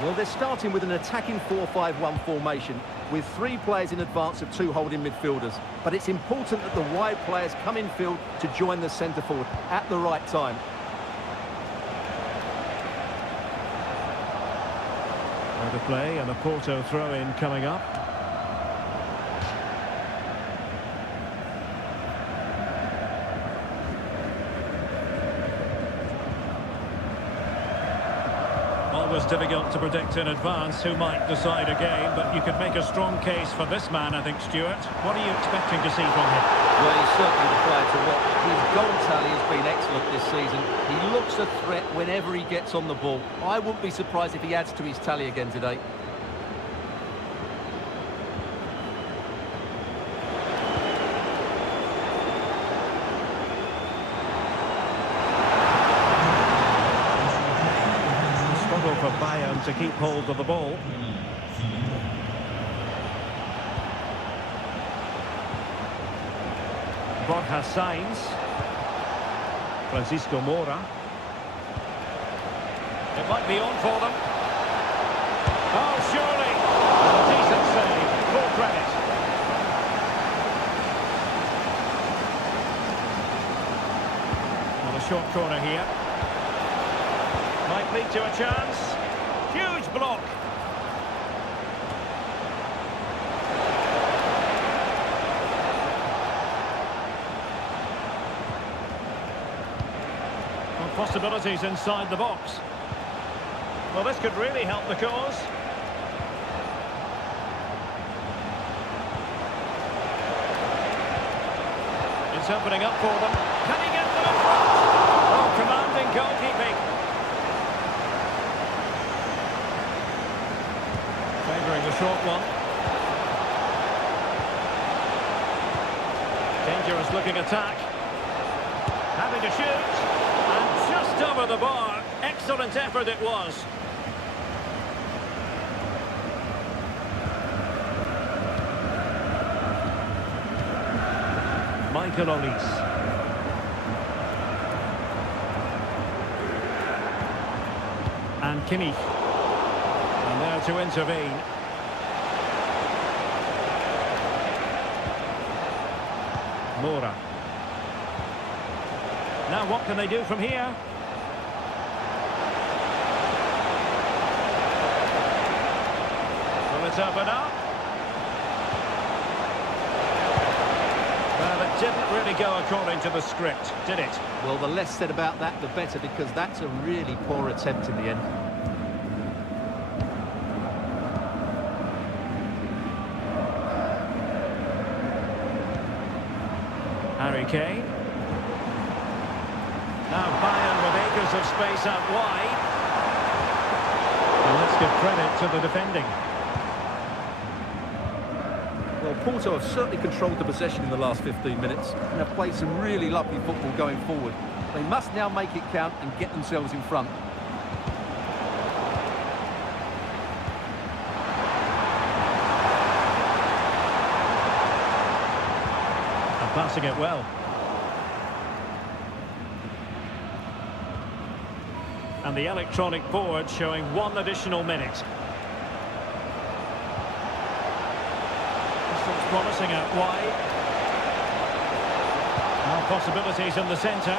Well, they're starting with an attacking 4-5-1 formation with 3 players in advance of 2 holding midfielders. But it's important that the wide players come in field to join the centre forward at the right time. Out of play and a Porto throw-in coming up. Always difficult to predict in advance who might decide a game, but you could make a strong case for this man, I think, Stuart. What are you expecting to see from him? Well, he's certainly the player to watch. His goal tally has been excellent this season. He looks a threat whenever he gets on the ball. I wouldn't be surprised if he adds to his tally again today. For Bayern to keep hold of the ball. Borja Sainz. Francisco Moura. It might be on for them. Oh, surely! A decent save. Full credit. On a short corner here. Might lead to a chance. Huge block. Well, possibilities inside the box. Well, this could really help the cause. It's opening up for them. Can he get them in front? Oh, commanding goalkeeping. Favouring the short one. Dangerous looking attack. Having to shoot. And just over the bar. Excellent effort it was. Michael Olise. And Kimmich. And there to intervene. Moura. Now what can they do from here? Will it open up? Well, it didn't really go according to the script, did it? Well, the less said about that, the better, because that's a really poor attempt in the end. Harry Kane. Now Bayern with acres of space out wide. And let's give credit to the defending. Well, Porto have certainly controlled the possession in the last 15 minutes and have played some really lovely football going forward. They must now make it count and get themselves in front. And passing it well. And the electronic board showing 1 additional minute. This looks promising out wide. More possibilities in the centre.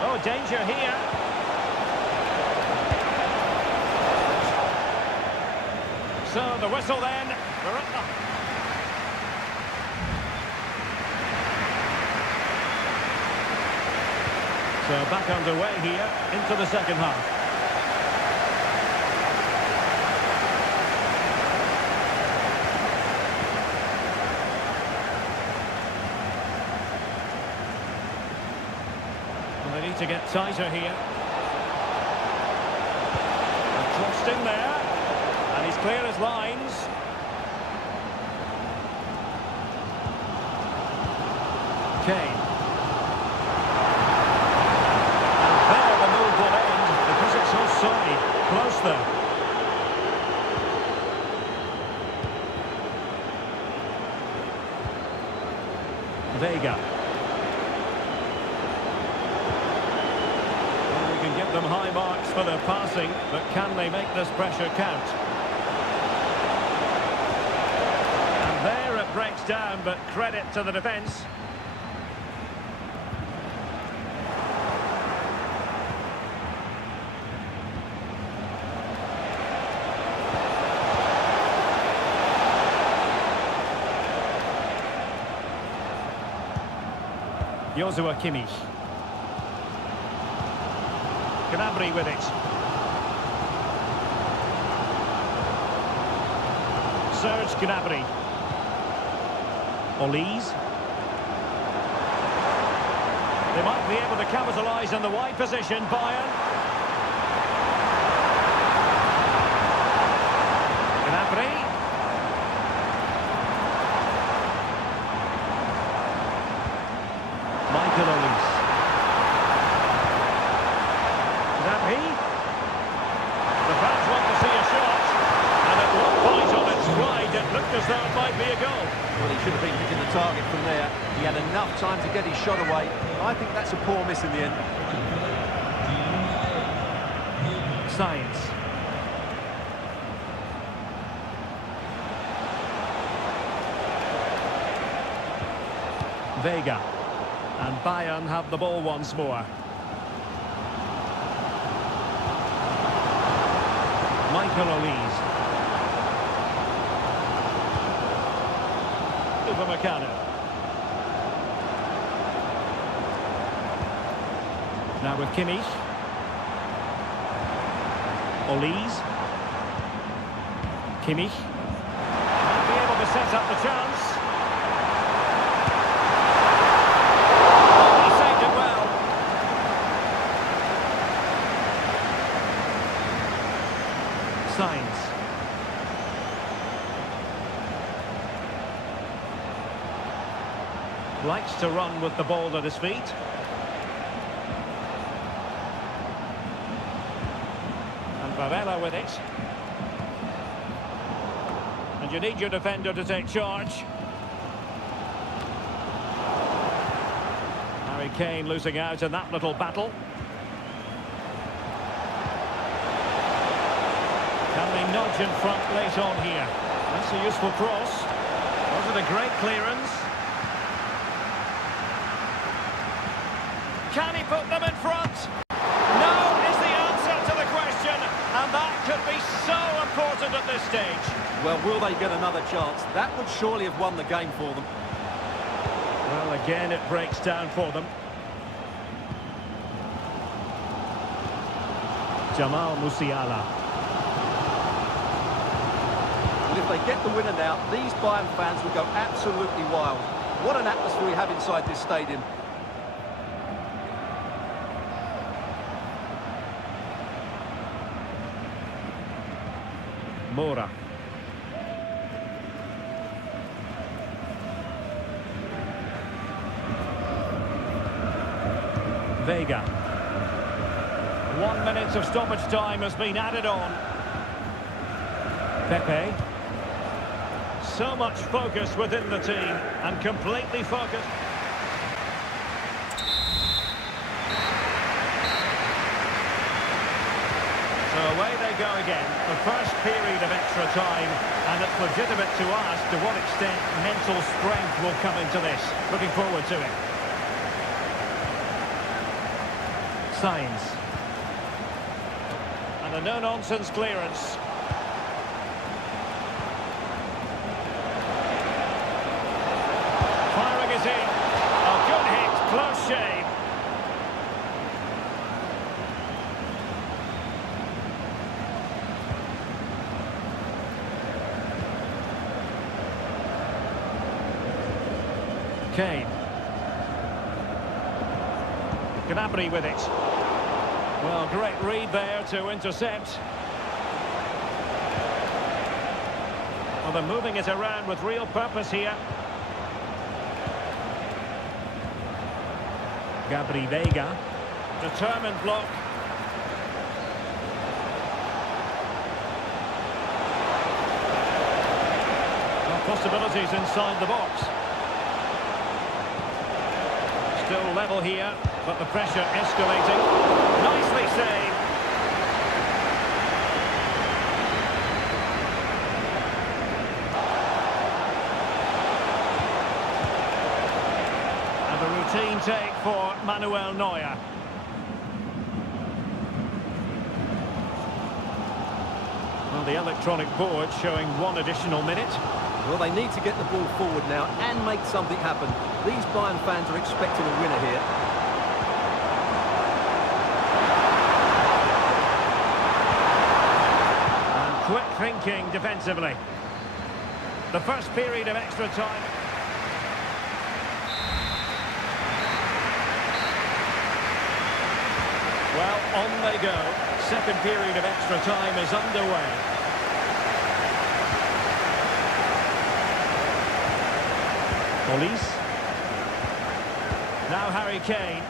Oh, danger here. So the whistle then. We're up. So back underway here into the second half. Well, they need to get tighter here. Crossed in there, and he's clear as lines. Kane. And there the move will end, because it's offside. Close there. Vega. Get them high marks for their passing, but can they make this pressure count? And there it breaks down, but credit to the defence. Joshua Kimmich. Gnabry with it. Serge Gnabry. Olise. They might be able to capitalise in the wide position. Bayern. Gnabry. Michael Olise. The fans want to see a shot, and at one point on its stride it looked as though it might be a goal. Well, he should have been hitting the target from there. He had enough time to get his shot away. I think that's a poor miss in the end. Science. Vega. And Bayern have the ball once more. Michael Olise. Upamecano. Now with Kimmich. Olise. Kimmich. Might be able to set up the chance. He saved it well. Signs. Likes to run with the ball at his feet. And Varela with it. And you need your defender to take charge. Harry Kane losing out in that little battle. Can they nudge in front late on here? That's a useful cross. Was it a great clearance? Can he put them in front? No is the answer to the question, and that could be so important at this stage. Well, will they get another chance? That would surely have won the game for them. Well, again, it breaks down for them. Jamal Musiala. And if they get the winner now, these Bayern fans will go absolutely wild. What an atmosphere we have inside this stadium. Mora. Vega. 1 minute of stoppage time has been added on. Pepe. So much focus within the team, and completely focused. So away they go again, the first period of extra time, and it's legitimate to ask to what extent mental strength will come into this. Looking forward to it. Signs. And a no-nonsense clearance. Firing it in. A good hit, close shave. Kane. Gnabry with it. Well, great read there to intercept. Well, they're moving it around with real purpose here. Gabri Veiga. Determined block. Well, possibilities inside the box. Still level here, but the pressure escalating. Nicely saved. And a routine take for Manuel Neuer. Well, the electronic board showing 1 additional minute. Well, they need to get the ball forward now and make something happen. These Bayern fans are expecting a winner here. And quick thinking defensively. The first period of extra time. Well, on they go. Second period of extra time is underway. Police. Now Harry Kane.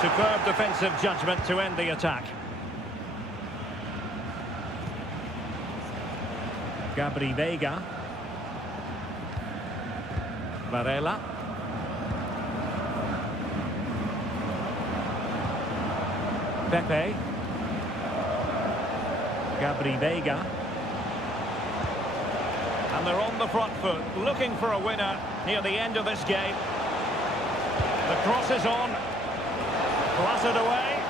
Superb defensive judgment to end the attack. Gabri Veiga. Varela. Pepe. Gabri Veiga. And they're on the front foot, looking for a winner near the end of this game. The cross is on. Blasted away.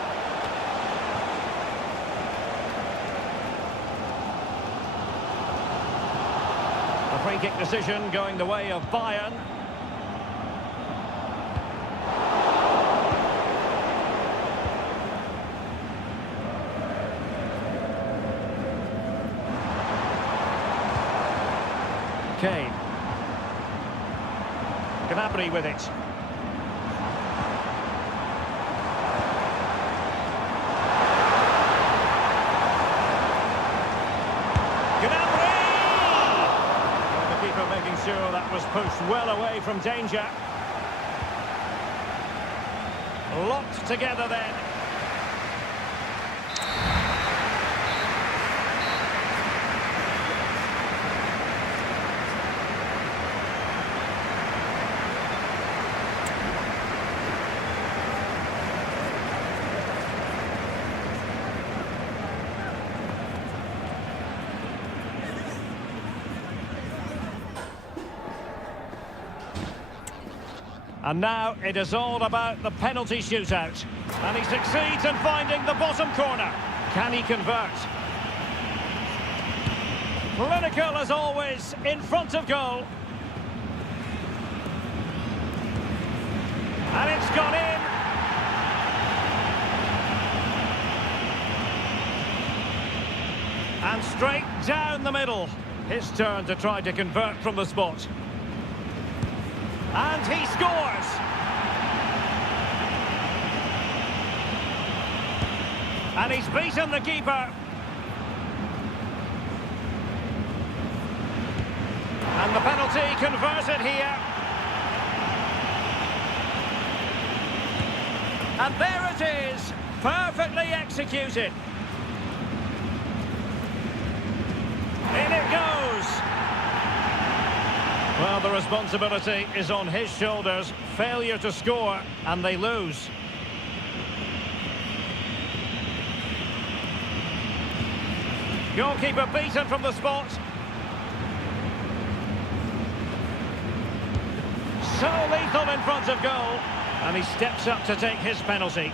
A free kick decision going the way of Bayern. Kane. Gnabry with it. Gnabry! Well, the keeper making sure that was pushed well away from danger. Locked together then. And now it is all about the penalty shootout. And he succeeds in finding the bottom corner. Can he convert? Clinical as always, in front of goal. And it's gone in. And straight down the middle. His turn to try to convert from the spot. And he scores! And he's beaten the keeper. And the penalty converted here. And there it is, perfectly executed. In it goes. Well, the responsibility is on his shoulders. Failure to score, and they lose. Goalkeeper beaten from the spot. So lethal in front of goal. And he steps up to take his penalty.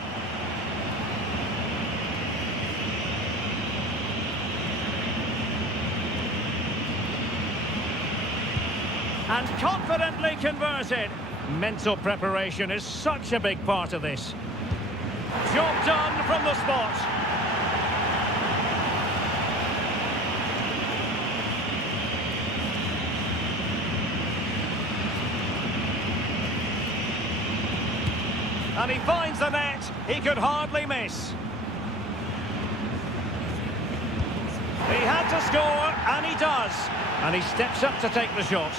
And confidently converted. Mental preparation is such a big part of this. Job done from the spot. And he finds the net. He could hardly miss. He had to score, and he does. And he steps up to take the shot.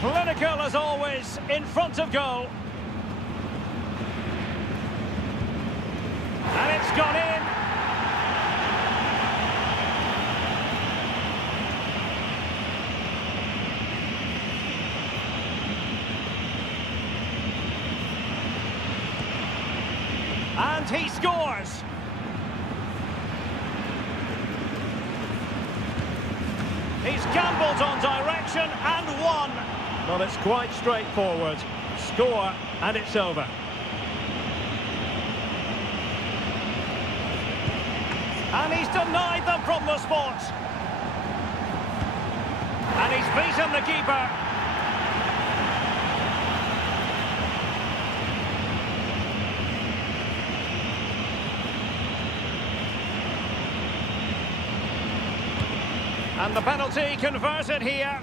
Clinical as always, in front of goal. And it's gone in. And he scores. He's gambled on direction and won. Well, it's quite straightforward. Score, and it's over. And he's denied them from the spot. And he's beaten the keeper. And the penalty converted here.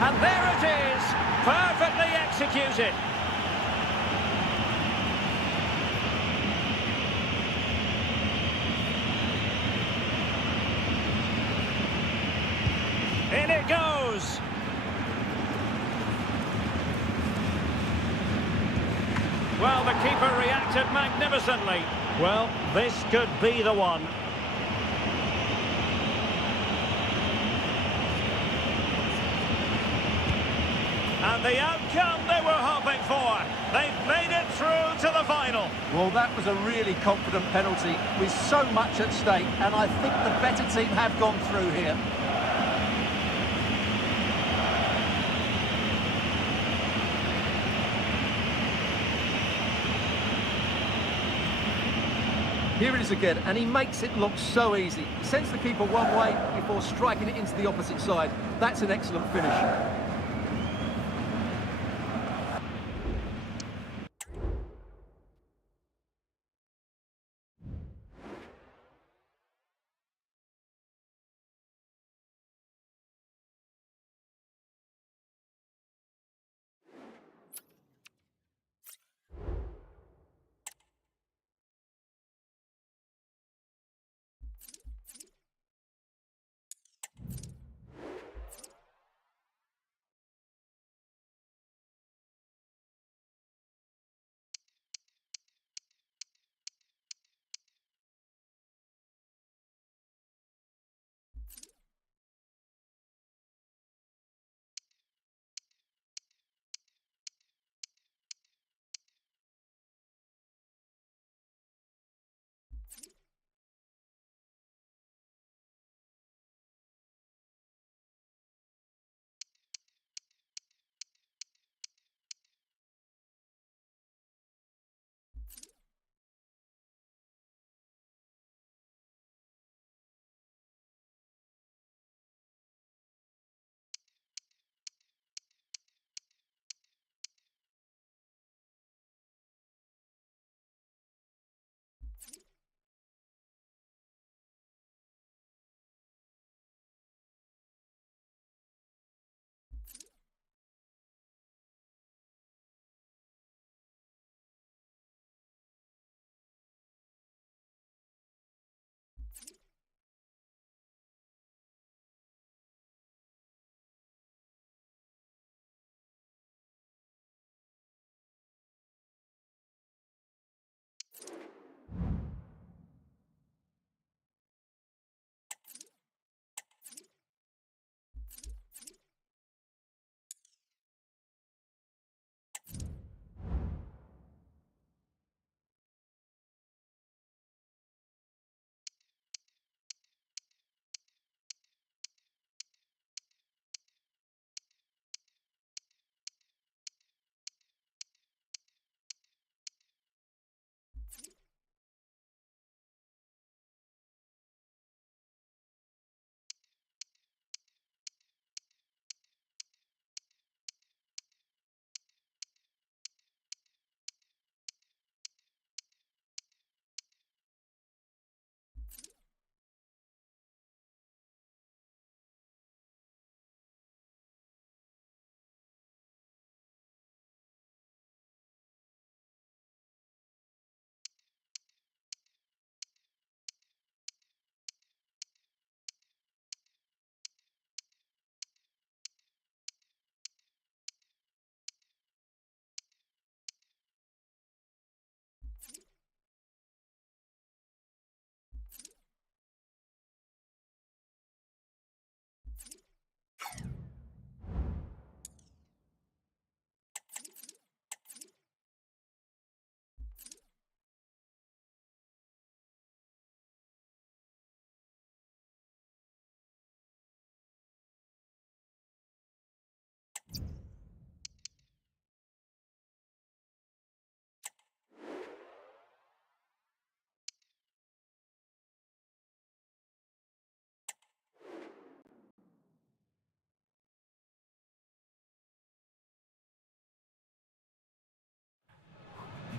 And there it is, perfectly executed. In it goes. Well, the keeper reacted magnificently. Well, this could be the one. And the outcome they were hoping for. They've made it through to the final. Well, that was a really confident penalty with so much at stake, and I think the better team have gone through here. Here it is again, and he makes it look so easy. He sends the keeper one way before striking it into the opposite side. That's an excellent finish.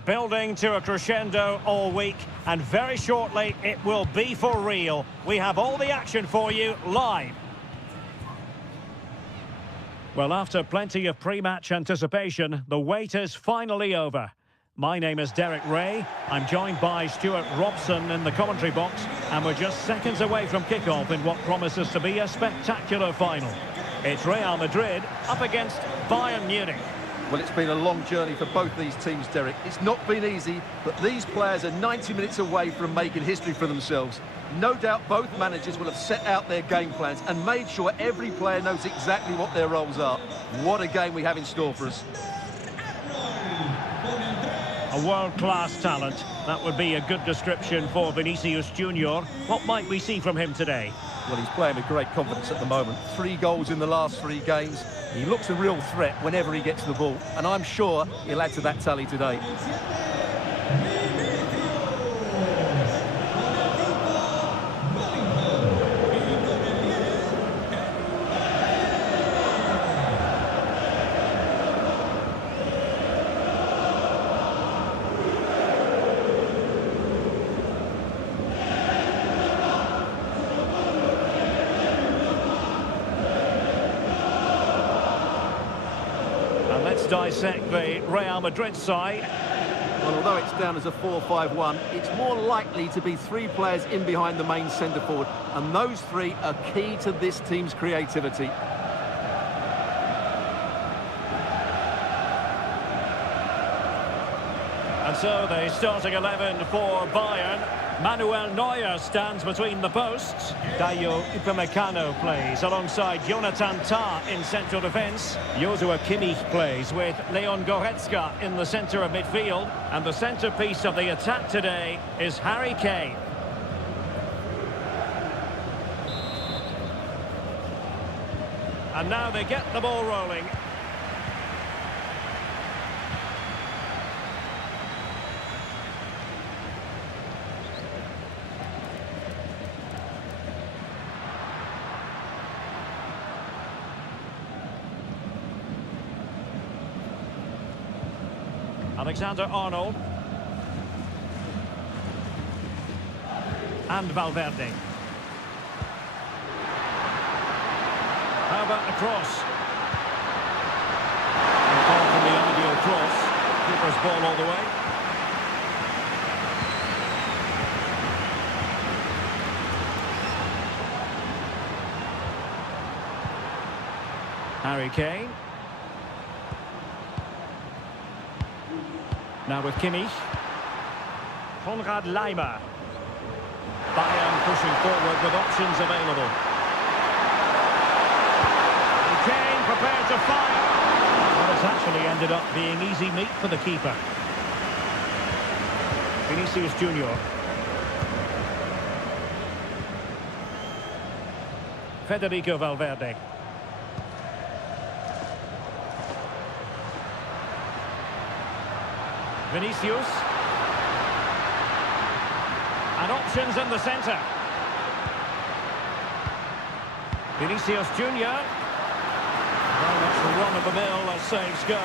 building to a crescendo all week, and very shortly it will be for real. We have all the action for you live. Well, after plenty of pre-match anticipation, the wait is finally over. My name is Derek Ray. I'm joined by Stuart Robson in the commentary box, and we're just seconds away from kick-off in what promises to be a spectacular final. It's Real Madrid up against Bayern Munich. Well, it's been a long journey for both these teams, Derek. It's not been easy, but these players are 90 minutes away from making history for themselves. No doubt both managers will have set out their game plans and made sure every player knows exactly what their roles are. What a game we have in store for us. A world-class talent. That would be a good description for Vinicius Junior. What might we see from him today? Well, he's playing with great confidence at the moment. 3 goals in the last 3 games. He looks a real threat whenever he gets the ball, and I'm sure he'll add to that tally today. Let's dissect the Real Madrid side. Well, although it's down as a 4-5-1, it's more likely to be 3 players in behind the main centre-forward, and those 3 are key to this team's creativity. And so the starting 11 for Bayern. Manuel Neuer stands between the posts. Dayo Upamecano plays alongside Jonathan Tah in central defence. Joshua Kimmich plays with Leon Goretzka in the centre of midfield. And the centrepiece of the attack today is Harry Kane. And now they get the ball rolling. Alexander-Arnold. And Valverde. How about the cross? And far from the ideal cross. Keeper's ball all the way. Harry Kane. Now with Kimmich. Konrad Laimer. Bayern pushing forward with options available. And Kane prepared to fire. Well, it's actually ended up being easy meat for the keeper. Vinicius Junior. Federico Valverde. Vinicius. And options in the centre. Vinicius Junior. Very much the run of the mill as saves go.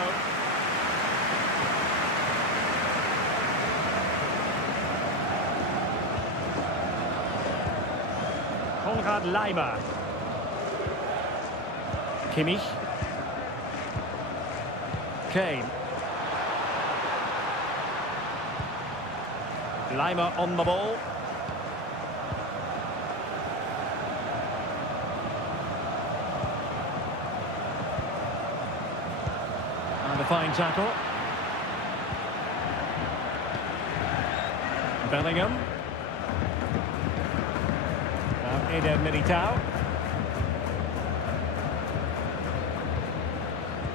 Konrad Laimer. Kimmich. Kane. Laimer on the ball. And a fine tackle. Bellingham. Now Eder Militao.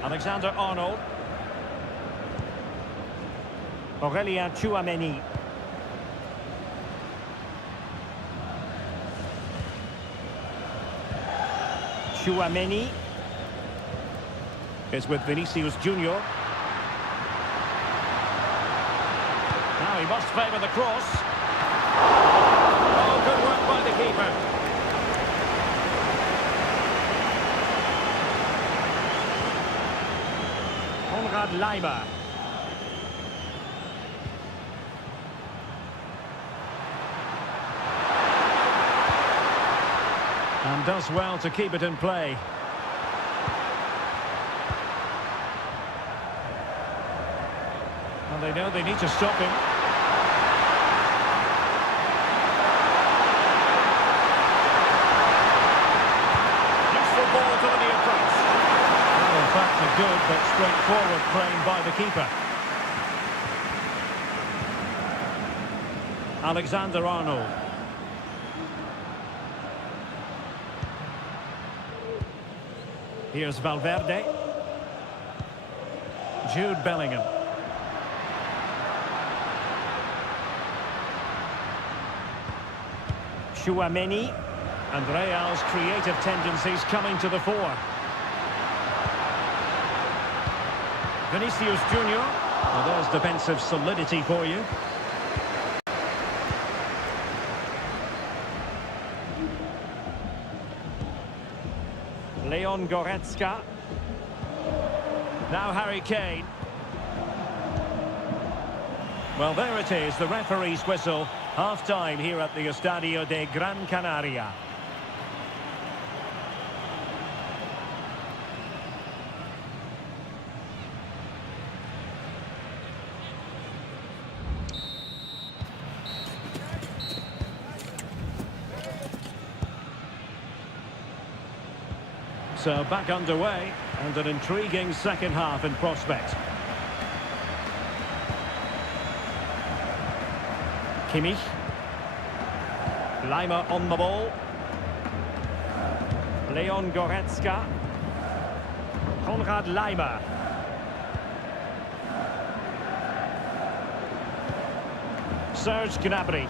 Alexander-Arnold. Aurélien Tchouaméni. Tchouaméni is with Vinicius Junior. Now he must favour the cross. Oh, good work by the keeper. Konrad Laimer. does well to keep it in play. And they know they need to stop him. Useful ball to the near post. Well, in fact, a good but straightforward frame by the keeper. Alexander-Arnold. Here's Valverde. Jude Bellingham. Tchouaméni. And Real's creative tendencies coming to the fore. Vinicius Junior. Well, there's defensive solidity for you. Leon Goretzka. Now Harry Kane. Well, there it is, the referee's whistle. Half-time here at the Estadio de Gran Canaria. So back underway, and an intriguing second half in prospect. Kimmich. Lima on the ball. Leon Goretzka. Konrad Lima. Serge Gnabry.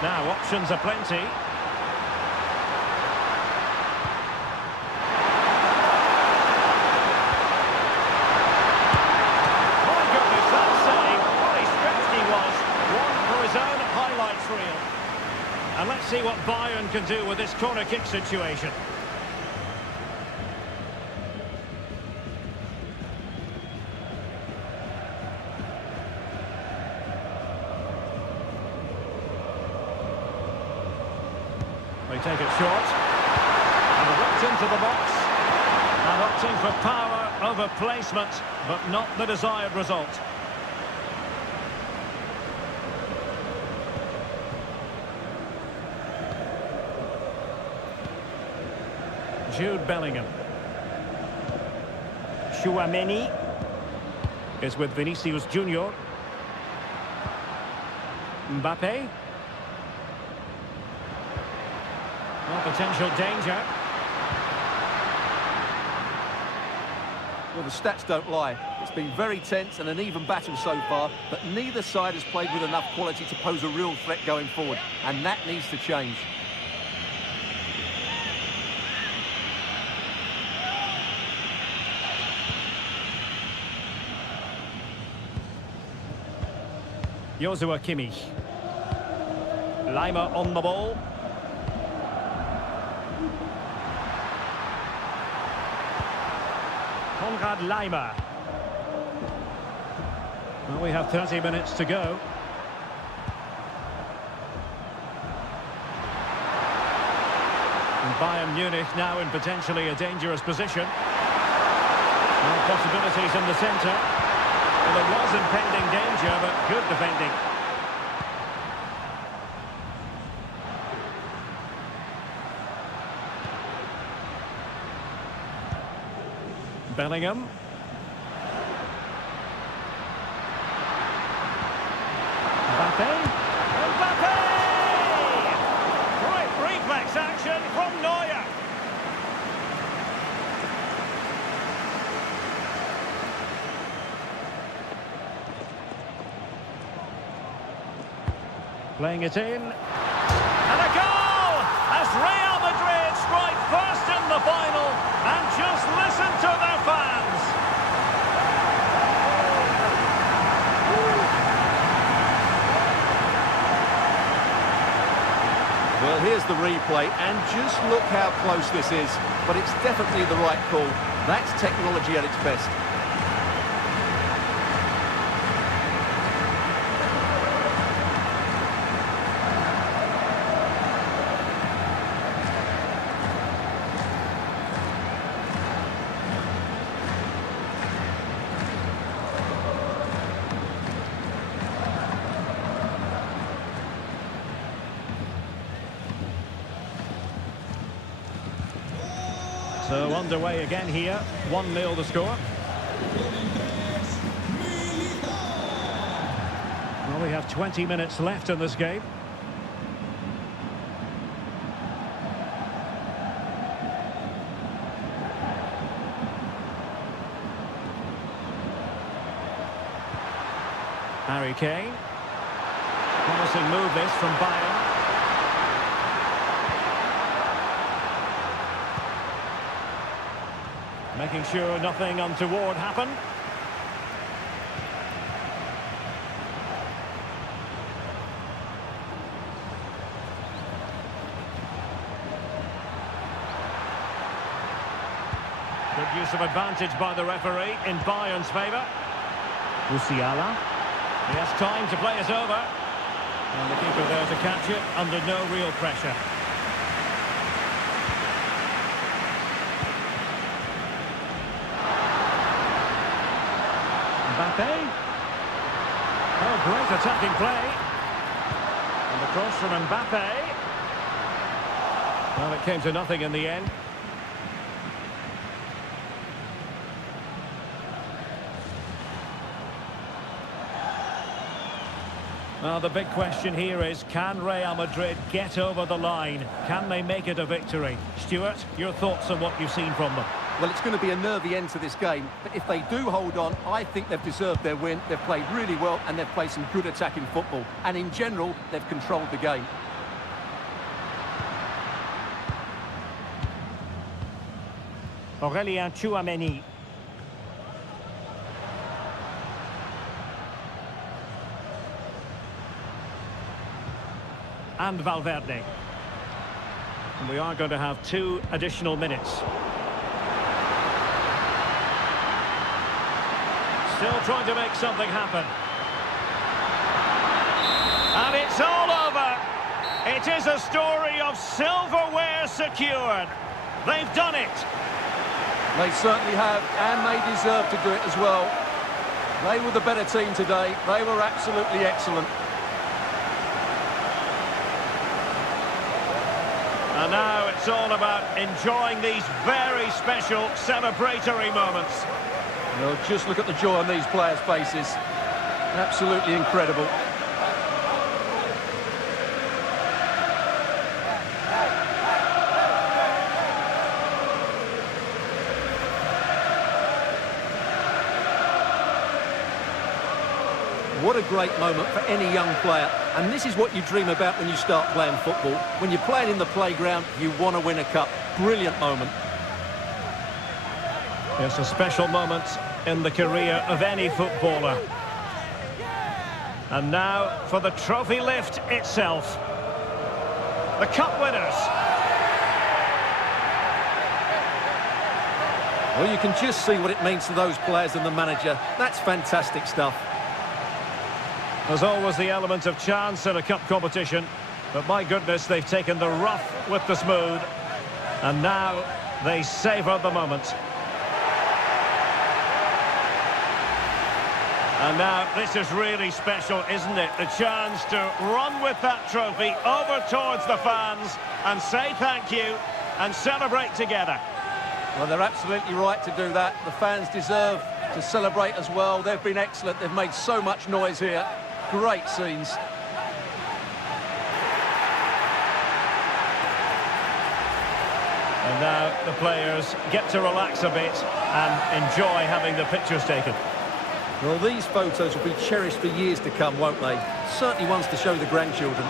Now options are plenty. And let's see what Bayern can do with this corner kick situation. They take it short. And whipped into the box. And opting for power over placement, but not the desired result. Jude Bellingham. Tchouaméni is with Vinicius Junior. Mbappe. Well, potential danger. Well, the stats don't lie. It's been very tense and an even battle so far, but neither side has played with enough quality to pose a real threat going forward, and that needs to change. Joshua Kimmich. Lima on the ball. Konrad Lima. Well, we have 30 minutes to go. And Bayern Munich now in potentially a dangerous position. No possibilities in the centre. Well, there was impending danger, but good defending. Bellingham. Mbappe. Mbappe! Quick reflex action from Neuer. Playing it in. And a goal! As Real Madrid strike first in the final. And just listen to their fans. Well, here's the replay, and just look how close this is. But it's definitely the right call. That's technology at its best. So underway again here, 1-0 the score. Well, we have 20 minutes left in this game. Harry Kane. Promising move this from Bayern. Making sure nothing untoward happened. Good use of advantage by the referee in Bayern's favour. Musiala. He has time to play it over. And the keeper there to catch it under no real pressure. Mbappe. Oh, great attacking play. And the cross from Mbappe. Well, it came to nothing in the end. Well, the big question here is, can Real Madrid get over the line? Can they make it a victory? Stuart, your thoughts on what you've seen from them? Well, it's going to be a nervy end to this game, but if they do hold on, I think they've deserved their win. They've played really well and they've played some good attacking football. And in general, they've controlled the game. Aurélien Tchouameni. And Valverde. And we are going to have 2 additional minutes. Still trying to make something happen. And it's all over. It is a story of silverware secured. They've done it. They certainly have, and they deserve to do it as well. They were the better team today. They were absolutely excellent. And now it's all about enjoying these very special celebratory moments. Well, just look at the joy on these players' faces. Absolutely incredible. What a great moment for any young player. And this is what you dream about when you start playing football. When you're playing in the playground, you want to win a cup. Brilliant moment. It's a special moment in the career of any footballer. And now for the trophy lift itself. The cup winners. Well, you can just see what it means to those players and the manager. That's fantastic stuff. There's always the element of chance in a cup competition, but my goodness, they've taken the rough with the smooth, and now they savour the moment. And now this is really special, isn't it? The chance to run with that trophy over towards the fans and say thank you and celebrate together. Well, they're absolutely right to do that. The fans deserve to celebrate as well. They've been excellent. They've made so much noise here. Great scenes. And now the players get to relax a bit and enjoy having the pictures taken. Well, these photos will be cherished for years to come, won't they? Certainly ones to show the grandchildren.